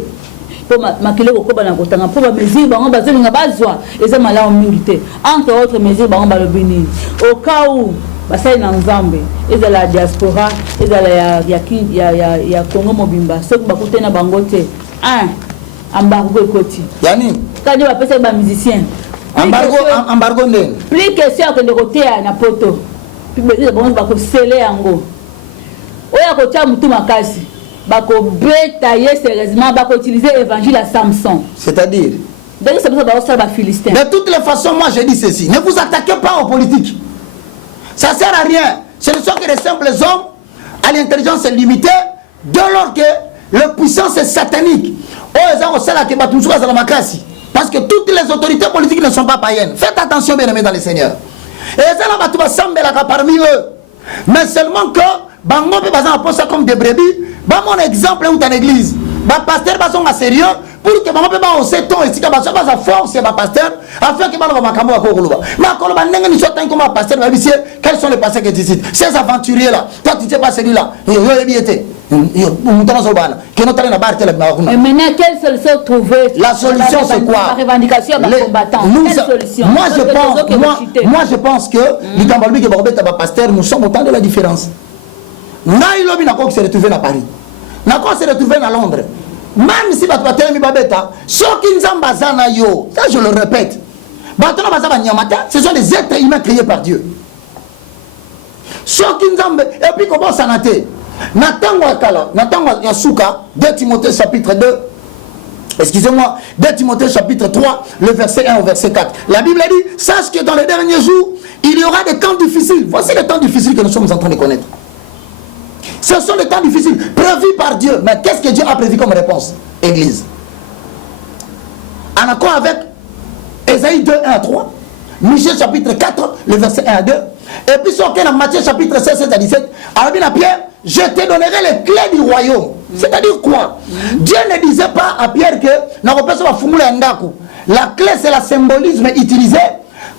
pour makile ko ba na kotanga pour ba mesure bango bazolinga bazwa eza mala humilité entre autres mesures bango ba lobini au cas où basai na nzambe eza la diaspora eza la ya Congo mobimba ceux qui bakutena bango te embargo ekoti yani quand ba pesa ba musicien embargo ndene plus question que de côté na poto puis bango ba ko sceller yango oya ko tia mutu makasi bako betailler sérieusement bako utiliser évangile à Samson. C'est-à-dire de toutes les façons, moi je dis ceci, ne vous attaquez pas aux politiques. Ça sert à rien. Ce ne sont que des simples hommes à l'intelligence limitée dès lors que leur puissance est satanique. Parce que toutes les autorités politiques ne sont pas païennes. Faites attention, bien aimés dans le Seigneur. Et ça va parmi eux. Mais seulement que bango pe bazan apose ça comme des brebis. Ba mon exemple ou dans l'église. Ba pasteur ba sont sérieux pour que bango pe ba ose ton et si ka ba sa force ba pasteur afin que ba ba makambo ko koloba. Ma koloba ndenge ni sotan comme pasteur ba bisier. Quels sont les pasteurs qui existent? Ces aventuriers là. Toi tu sais pas celui-là. Yo biété. Yo mutana sobana. Que notre na barre la ba. Et maintenant quelle solution trouver? La solution c'est quoi? La revendication des combattants. Quelle solution? Moi je pense que les Tambalbi qui ba pasteur nous sommes au temps de la différence. Nailobi n'a pas se retrouver à Paris. N'a pas se retrouver à Londres. Même si tu vas mi babeta, ceux qui nzambazana yo, ça je le répète. Batona bazaba nyamata, ce sont des êtres humains créés par Dieu. Ceux qui nzambe et puis comment ça naté. Natangwa kala, natangwa yasuka, 2 Timothée chapitre 2. Excusez-moi, 2 Timothée chapitre 3, le verset 1 au verset 4. La Bible dit, sache que dans les derniers jours, il y aura des temps difficiles. Voici les temps difficiles que nous sommes en train de connaître. Ce sont des temps difficiles, prévus par Dieu. Mais qu'est-ce que Dieu a prévu comme réponse? Église. En accord avec Ésaïe 2, 1 à 3, Michée chapitre 4, le verset 1 à 2, et puis sur dans Matthieu chapitre 16, 16 à 17, alors bien à Pierre, je te donnerai les clés du royaume. C'est-à-dire quoi? Dieu ne disait pas à Pierre que la clé c'est le symbolisme utilisé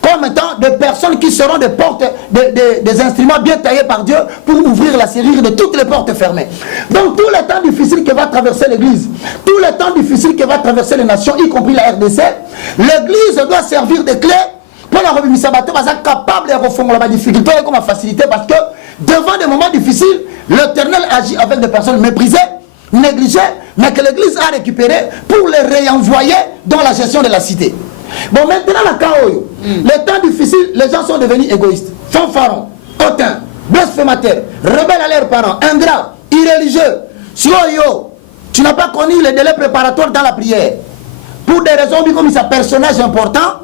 comme étant des personnes qui seront des portes, des instruments bien taillés par Dieu pour ouvrir la serrure de toutes les portes fermées. Donc tous les temps difficiles que va traverser l'Église, tous les temps difficiles que va traverser les nations, y compris la RDC, l'Église doit servir de clé pour la rebimisa bateau, ils sont capables de refaire la difficulté comme la facilité parce que devant des moments difficiles, l'Éternel agit avec des personnes méprisées, négligées, mais que l'Église a récupéré pour les réenvoyer dans la gestion de la cité. Bon, maintenant, la chaos, les temps difficiles, les gens sont devenus égoïstes, fanfarons, hautains, blasphémateurs, rebelles à leurs parents, ingrats, irréligieux. Si tu n'as pas connu les délais préparatoires dans la prière, pour des raisons comme ça, personnage important,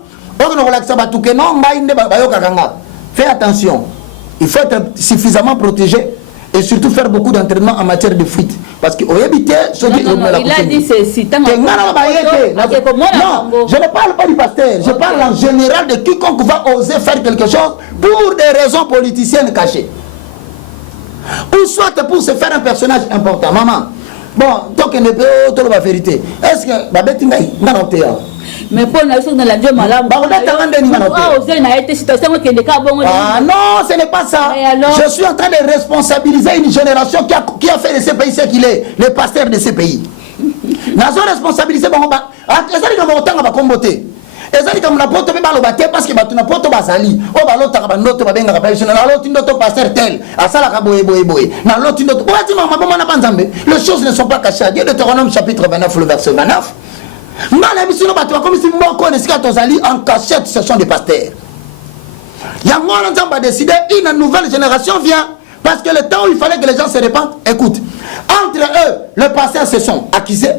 fais attention, il faut être suffisamment protégé et surtout faire beaucoup d'entraînement en matière de fuite. Parce que il a dit ceci. Non, je ne parle pas du pasteur, je parle en général de quiconque va oser faire quelque chose pour des raisons politiciennes cachées. Ou soit pour se faire un personnage important. Maman, bon, tant que ne peut pas la vérité. Est-ce que mais pour la dans la Dieu malade. Ah non, ce n'est pas ça. Je suis en train de responsabiliser une génération qui a fait de ce pays ce qu'il est, le pasteur de ce pays. Nous avons responsabilisé parce que tu n'as pas bazali o balota ka banoto babenga ka personne na loti ndoto pasteur tel asala ka boye na loti ndoto wati mama bomana panzambe. Les choses ne sont pas cachées. Dieu Deutéronome chapitre 29 le verset 29. Mala bisino batu comme si moko nesika tozali en cachette, ce sont des pasteurs. Yango nzamba décidé une nouvelle génération vient parce que le temps où il fallait que les gens se répandent, écoute, entre eux les pasteurs se sont accusés.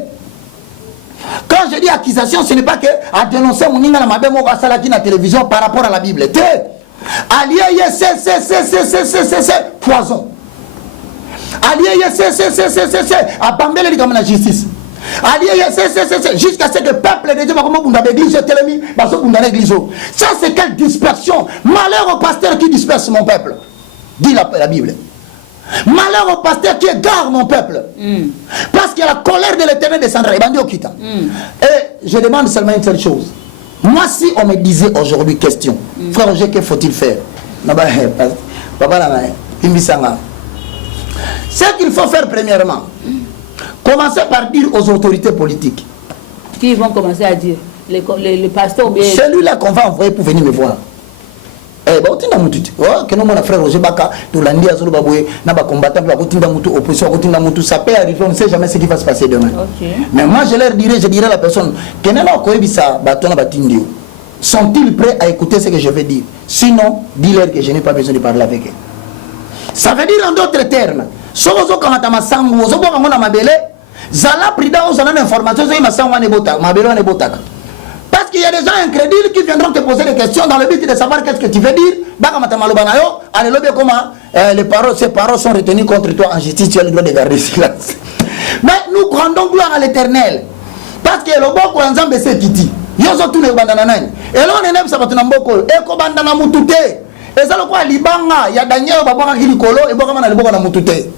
Quand je dis accusation, ce n'est pas que à dénoncer mon inga la mabemo à salaki na télévision par rapport à la Bible. Allié c'est poison. Allié c'est à bambele comme la justice. Allié c'est jusqu'à ce que le peuple de Dieu va comme bunda l'église telemi ba so bunda l'église. Ça c'est quelle dispersion. Malheur au pasteur qui disperse mon peuple. Dit la Bible. Malheur au pasteur qui égare mon peuple. Parce que la colère de l'Éternel descendra. Et je demande seulement une seule chose. Moi, si on me disait aujourd'hui, question, frère Roger, que faut-il faire? Ce qu'il faut faire premièrement, commencer par dire aux autorités politiques. Qui vont commencer à dire? Les pasteurs bien. Celui-là qu'on va envoyer pour venir me voir. Bah otinda mutu que non mon frère Roger Baka to landi azolo baboué na ba combattant ba otinda mutu opposition otinda mutu, ça peut arriver, on ne sait jamais ce qui va se passer demain. Mais moi je dirais à la personne que non ko ebisa batona batindio, sont-ils prêts à écouter ce que je vais dire? Sinon dis-leur que je n'ai pas besoin de parler avec eux. Ça veut dire en d'autres termes, sozo kamata masangu ozo boka ngona mabele zala prida ozana information zo masangu ne bota mabelo ne botaka. Parce qu'il y a des gens incrédules qui viendront te poser des questions dans le but de savoir qu'est-ce que tu veux dire. Ces paroles sont retenues contre toi en justice, tu as le droit de garder silence. Mais nous rendons gloire à l'Éternel. Parce que le boko ensemble c'est Kiti. Yozo tous les bandananani. Et là on est même sabatuna mboko. Eko bandana mutute. Et ça le quoi libanga. Ya Daniel babaka kilikolo. Et boka mana le boka na mutute.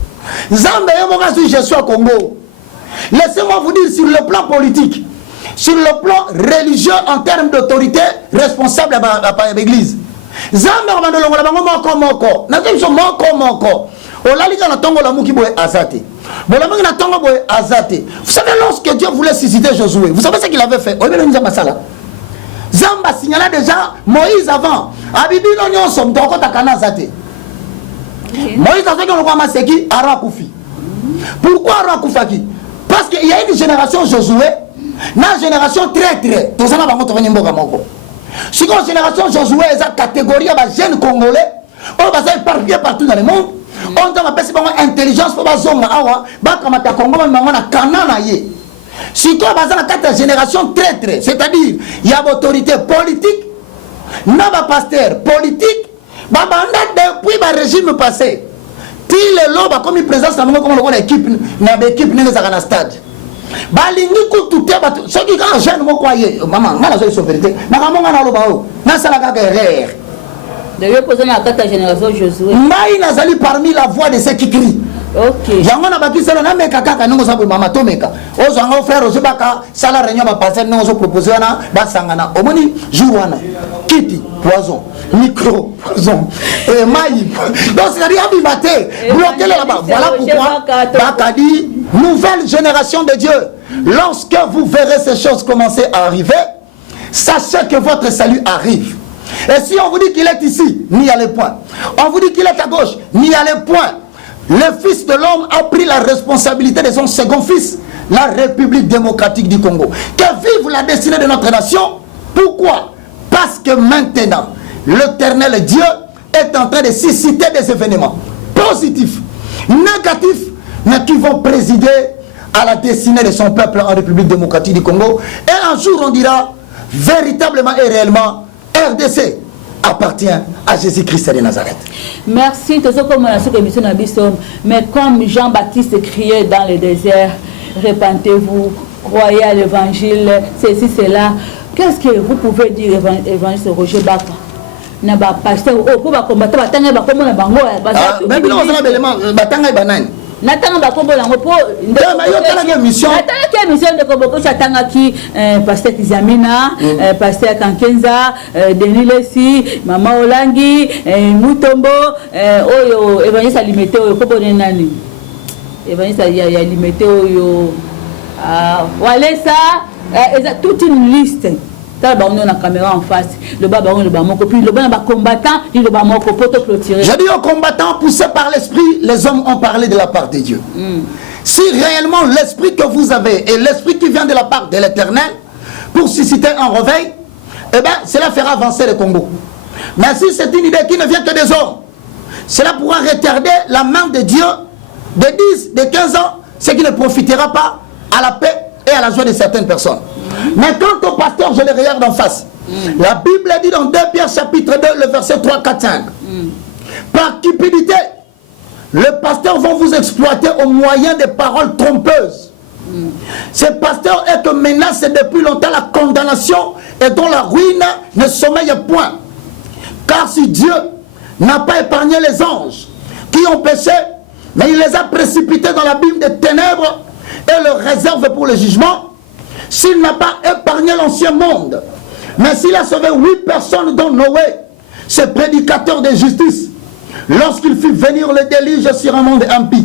Zambe yemoka sur je suis au Congo. Laissez-moi vous dire sur le plan politique. Sur le plan religieux, en termes d'autorité responsable à l'église. Zambe bandolongo la bango moko. Na tso moko. Olaliga na tongo la muki boye azate. Bolamenga na tongo boye azate. Vous savez lorsque Dieu voulait susciter Josué, vous savez ce qu'il avait fait? Oyebele nza masala. Zamba signala déjà Moïse avant. Abibi no nyonso mtoko takana azate. Moïse a fait que le roi Maseki Aaron Koufi. Pourquoi Aaron Koufaki? Parce qu'il y a une génération Josué. La génération très tout ça va venir moko. Si la génération Josué est la catégorie de jeunes congolais, on va s'éparpiller partout dans le monde. On doit passer par intelligence pour bazonga awa, ba kamata Congo na kanana ye. Si quoi bazana quatre génération très c'est-à-dire il y a autorité politique, na ba pasteur politique, ba banda depuis ba régime passé. Ti le loba comme présence na comme le équipe na équipe ne za stade. Balingi kututé batu ce qui quand jeune mo croyé maman ngala zo vérité na kamonga na loba o na sala ka guerre de poser na kata génération Josué mai nazali parmi la voix de ceux qui crient. OK yango na bakiselo na meka kaka ngo sabu mama to meka ozo ngo frère ozo baka sala réunion ba passer ngo zo proposer na basangana omoni jour wana kiti poison micro poison et mai donc c'est rien bimaté bloquer là-bas. Voilà pourquoi Baka dit nouvelle génération de Dieu. Lorsque vous verrez ces choses commencer à arriver, sachez que votre salut arrive. Et si on vous dit qu'il est ici, n'y allez point. On vous dit qu'il est à gauche, n'y allez point. Le Fils de l'homme a pris la responsabilité de son second fils, la République démocratique du Congo. Que vive la destinée de notre nation. Pourquoi? Parce que maintenant, l'Éternel Dieu est en train de susciter des événements positifs, négatifs, mais qui vont présider à la destinée de son peuple en République démocratique du Congo. Et un jour, on dira, véritablement et réellement, RDC appartient à Jésus-Christ de Nazareth. Merci. Mais comme Jean-Baptiste criait dans le désert, répentez-vous, croyez à l'évangile, ceci, cela. Qu'est-ce que vous pouvez dire, évangile Roger Baka? Même natanga bakombo lango po mission de koboko chatangaki pasteur Kizamina, pasteur Kankenza, Denis Lesi, Mama Olangi, Mutombo, oyo évangile alimité oyo kobone nani évangile ya limité oyo Walesa, toute une liste. On a la caméra en face, le baba on le bamoko, puis le baba combattant, il le bamoko pour te clôturer. Je dis aux combattants poussés par l'esprit, les hommes ont parlé de la part de Dieu. Si réellement l'esprit que vous avez est l'esprit qui vient de la part de l'Éternel pour susciter un réveil, eh bien cela fera avancer le Congo. Mais si c'est une idée qui ne vient que des hommes, cela pourra retarder la main de Dieu de 10, de 15 ans, ce qui ne profitera pas à la paix et à la joie de certaines personnes. Mais quant au pasteur, je le regarde en face. La Bible dit dans 2 Pierre chapitre 2, le verset 3, 4, 5. Par cupidité, les pasteurs vont vous exploiter au moyen des paroles trompeuses. Ces pasteurs est que menace depuis longtemps la condamnation et dont la ruine ne sommeille point. Car si Dieu n'a pas épargné les anges qui ont péché, mais il les a précipités dans l'abîme des ténèbres et le réserve pour le jugement, s'il n'a pas épargné l'ancien monde, mais s'il a sauvé 8 personnes dont Noé, ce prédicateur de justice, lorsqu'il fit venir le déluge sur un monde impie,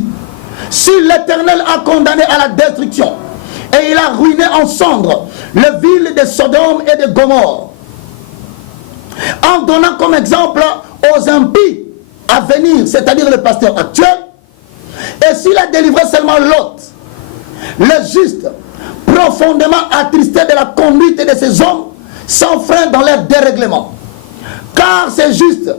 si l'Éternel a condamné à la destruction et il a ruiné en cendres les villes de Sodome et de Gomorrhe, en donnant comme exemple aux impies à venir, c'est-à-dire le pasteur actuel, et s'il a délivré seulement Lot, le juste, profondément attristé de la conduite de ces hommes sans frein dans leur dérèglement. Car c'est juste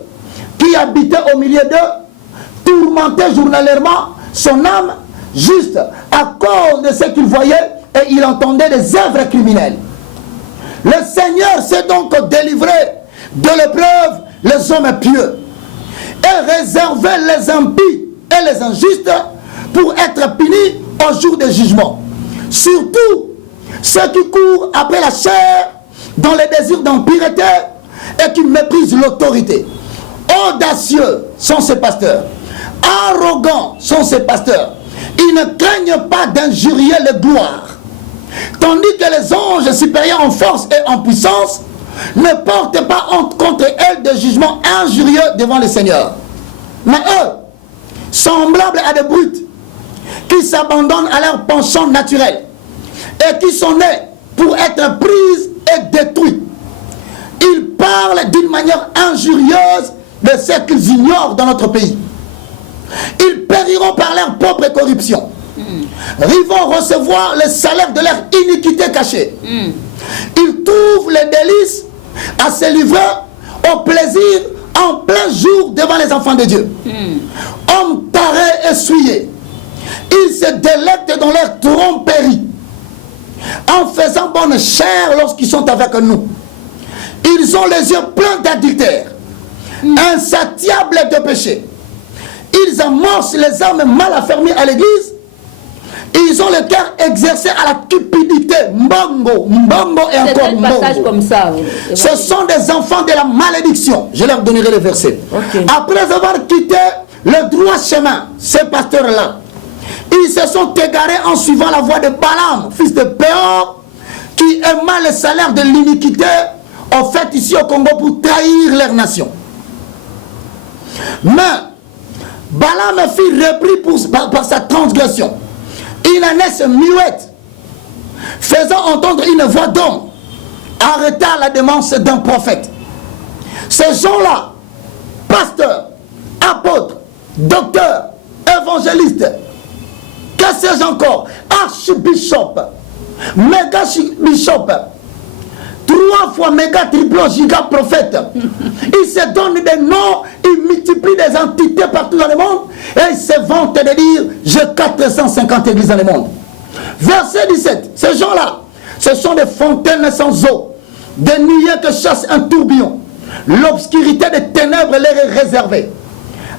qui habitait au milieu d'eux, tourmentait journalièrement son âme, juste à cause de ce qu'il voyait et il entendait des œuvres criminelles. Le Seigneur s'est donc délivré de l'épreuve les hommes pieux et réservé les impies et les injustes pour être punis au jour du jugement. Surtout ceux qui courent après la chair dans les désirs d'impureté et qui méprisent l'autorité. Audacieux sont ces pasteurs, arrogants sont ces pasteurs. Ils ne craignent pas d'injurier les gloires, tandis que les anges supérieurs en force et en puissance ne portent pas honte contre elles de jugements injurieux devant le Seigneur. Mais eux, semblables à des brutes qui s'abandonnent à leur penchant naturel et qui sont nés pour être prises et détruits, ils parlent d'une manière injurieuse de ce qu'ils ignorent dans notre pays. Ils périront par leur propre corruption. Ils vont recevoir le salaire de leur iniquité cachée. Ils trouvent les délices à se livrer au plaisir en plein jour devant les enfants de Dieu. Hommes tarés et souillés, ils se délectent dans leur tromperie en faisant bonne chair lorsqu'ils sont avec nous. Ils ont les yeux pleins d'adultère, insatiables de péché. Ils amorcent les âmes mal affermies à l'église. Ils ont le cœur exercé à la cupidité. Mbongo, mbongo et encore mbongo. Comme ça, ce sont des enfants de la malédiction. Je leur donnerai le verset. Après avoir quitté le droit chemin, ces pasteurs-là, ils se sont égarés en suivant la voie de Balaam, fils de Péor, qui aima le salaire de l'iniquité, en fait ici au Congo, pour trahir leur nation. Mais Balaam fut repris par sa transgression. Une ânesse muette, faisant entendre une voix d'homme, arrêta la démence d'un prophète. Ces gens-là, pasteurs, apôtres, docteurs, évangélistes, que sais-je encore, archbishop, méga bishop, 3 fois méga triple giga prophète. Ils se donnent des noms, ils multiplient des entités partout dans le monde et ils se vantent de dire j'ai 450 églises dans le monde. Verset 17, ces gens-là, ce sont des fontaines sans eau, des nuées que chasse un tourbillon. L'obscurité des ténèbres leur est réservée.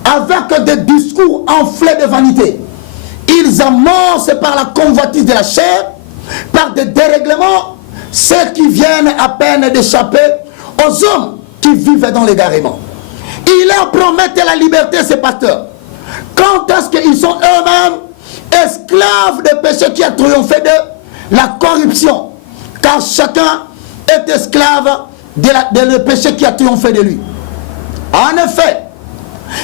Avec des discours enflés de vanité, ils amorcent par la convoitise de la chair, par des dérèglements, ceux qui viennent à peine d'échapper aux hommes qui vivent dans l'égarement. Ils leur promettent la liberté, ces pasteurs. Quand est-ce qu'ils sont eux-mêmes esclaves des péchés qui a triomphé de la corruption? Car chacun est esclave de le péché qui a triomphé de lui. En effet,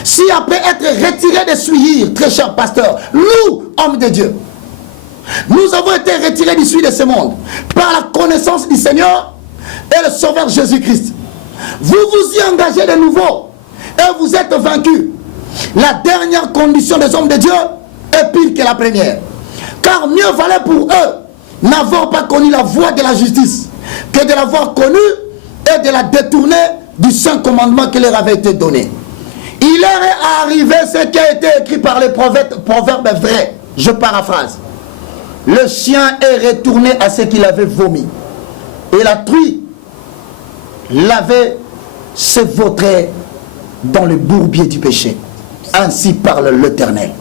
si après être retiré des souillures, très cher pasteur, nous, hommes de Dieu, nous avons été retirés du souillure de ce monde par la connaissance du Seigneur et le Sauveur Jésus-Christ. Vous vous y engagez de nouveau et vous êtes vaincus. La dernière condition des hommes de Dieu est pire que la première. Car mieux valait pour eux n'avoir pas connu la voie de la justice que de l'avoir connue et de la détourner du saint commandement qui leur avait été donné. Il leur est arrivé ce qui a été écrit par les proverbes vrais. Je paraphrase. Le chien est retourné à ce qu'il avait vomi. Et la truie l'avait se vautrer dans le bourbier du péché. Ainsi parle l'Éternel.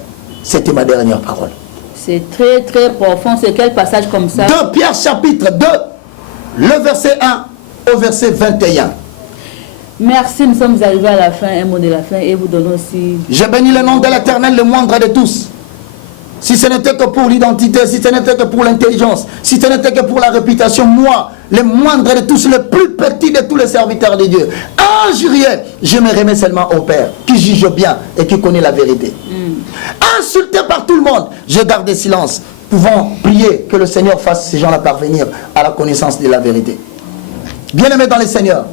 C'était ma dernière parole. C'est très très profond. C'est quel passage comme ça? 2 Pierre chapitre 2, le verset 1 au verset 21. Merci, nous sommes arrivés à la fin, un mot de la fin, et vous donnons aussi... Je bénis le nom de l'Éternel, le moindre de tous. Si ce n'était que pour l'identité, si ce n'était que pour l'intelligence, si ce n'était que pour la réputation, moi, le moindre de tous, le plus petit de tous les serviteurs de Dieu, injurié, je me remets seulement au Père, qui juge bien et qui connaît la vérité. Insulté par tout le monde, je garde silence, pouvant prier que le Seigneur fasse ces gens-là parvenir à la connaissance de la vérité. Bien-aimés dans le Seigneur,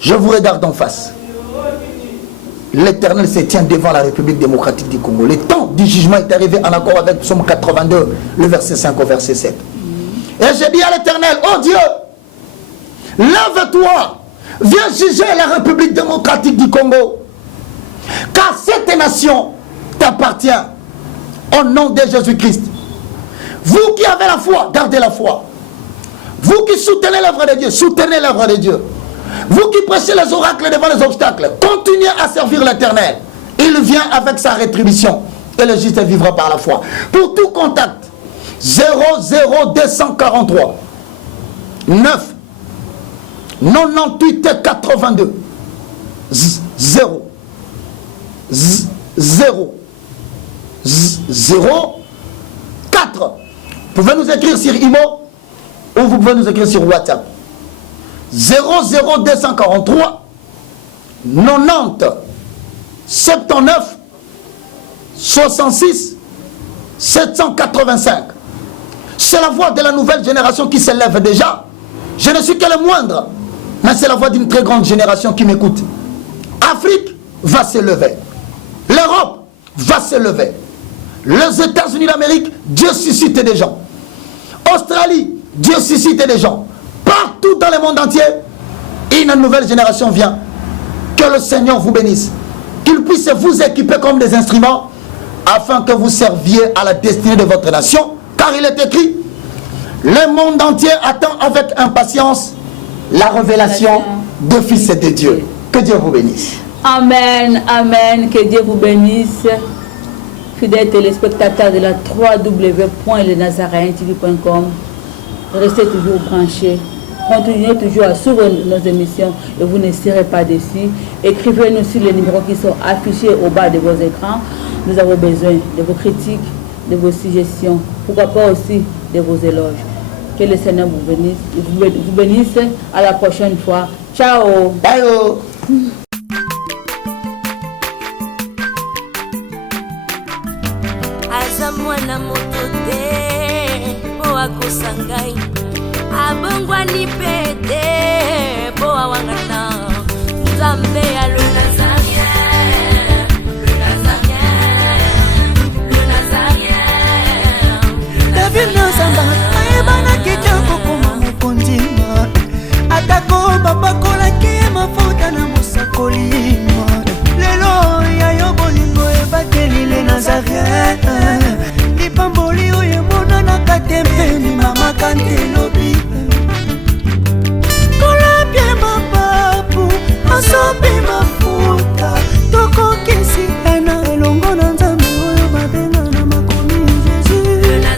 je vous regarde en face. L'Éternel se tient devant la République démocratique du Congo. Le temps du jugement est arrivé en accord avec Psaume 82, le verset 5 au verset 7. Et j'ai dit à l'Éternel, oh Dieu, lève-toi, viens juger la République démocratique du Congo. Car cette nation t'appartient au nom de Jésus-Christ. Vous qui avez la foi, gardez la foi. Vous qui soutenez l'œuvre de Dieu, soutenez l'œuvre de Dieu. Vous qui prêchez les oracles devant les obstacles, continuez à servir l'Éternel. Il vient avec sa rétribution et le juste vivra par la foi. Pour tout contact, 00243 9 98 82 0 0 0 4. Vous pouvez nous écrire sur IMO ou vous pouvez nous écrire sur WhatsApp. 00243 90 79 66 785. C'est la voix de la nouvelle génération qui s'élève déjà. Je ne suis que le moindre, mais c'est la voix d'une très grande génération qui m'écoute. Afrique va se lever. L'Europe va se lever. Les États-Unis d'Amérique, Dieu suscite des gens. Australie, Dieu suscite des gens. Partout dans le monde entier, une nouvelle génération vient. Que le Seigneur vous bénisse. Qu'il puisse vous équiper comme des instruments afin que vous serviez à la destinée de votre nation. Car il est écrit, le monde entier attend avec impatience la révélation du Fils de Dieu. Que Dieu vous bénisse. Amen, amen, que Dieu vous bénisse. Fidèles téléspectateurs de la www.lenazaraintv.com, restez toujours branchés. Continuez toujours à suivre nos émissions et vous ne serez pas déçus. Écrivez-nous sur les numéros qui sont affichés au bas de vos écrans. Nous avons besoin de vos critiques, de vos suggestions, pourquoi pas aussi de vos éloges. Que le Seigneur vous bénisse. À la prochaine fois. Ciao. Bye. aza mwana moto te po akosa ngai abongwani pe te po awangata nzambe alo nazareth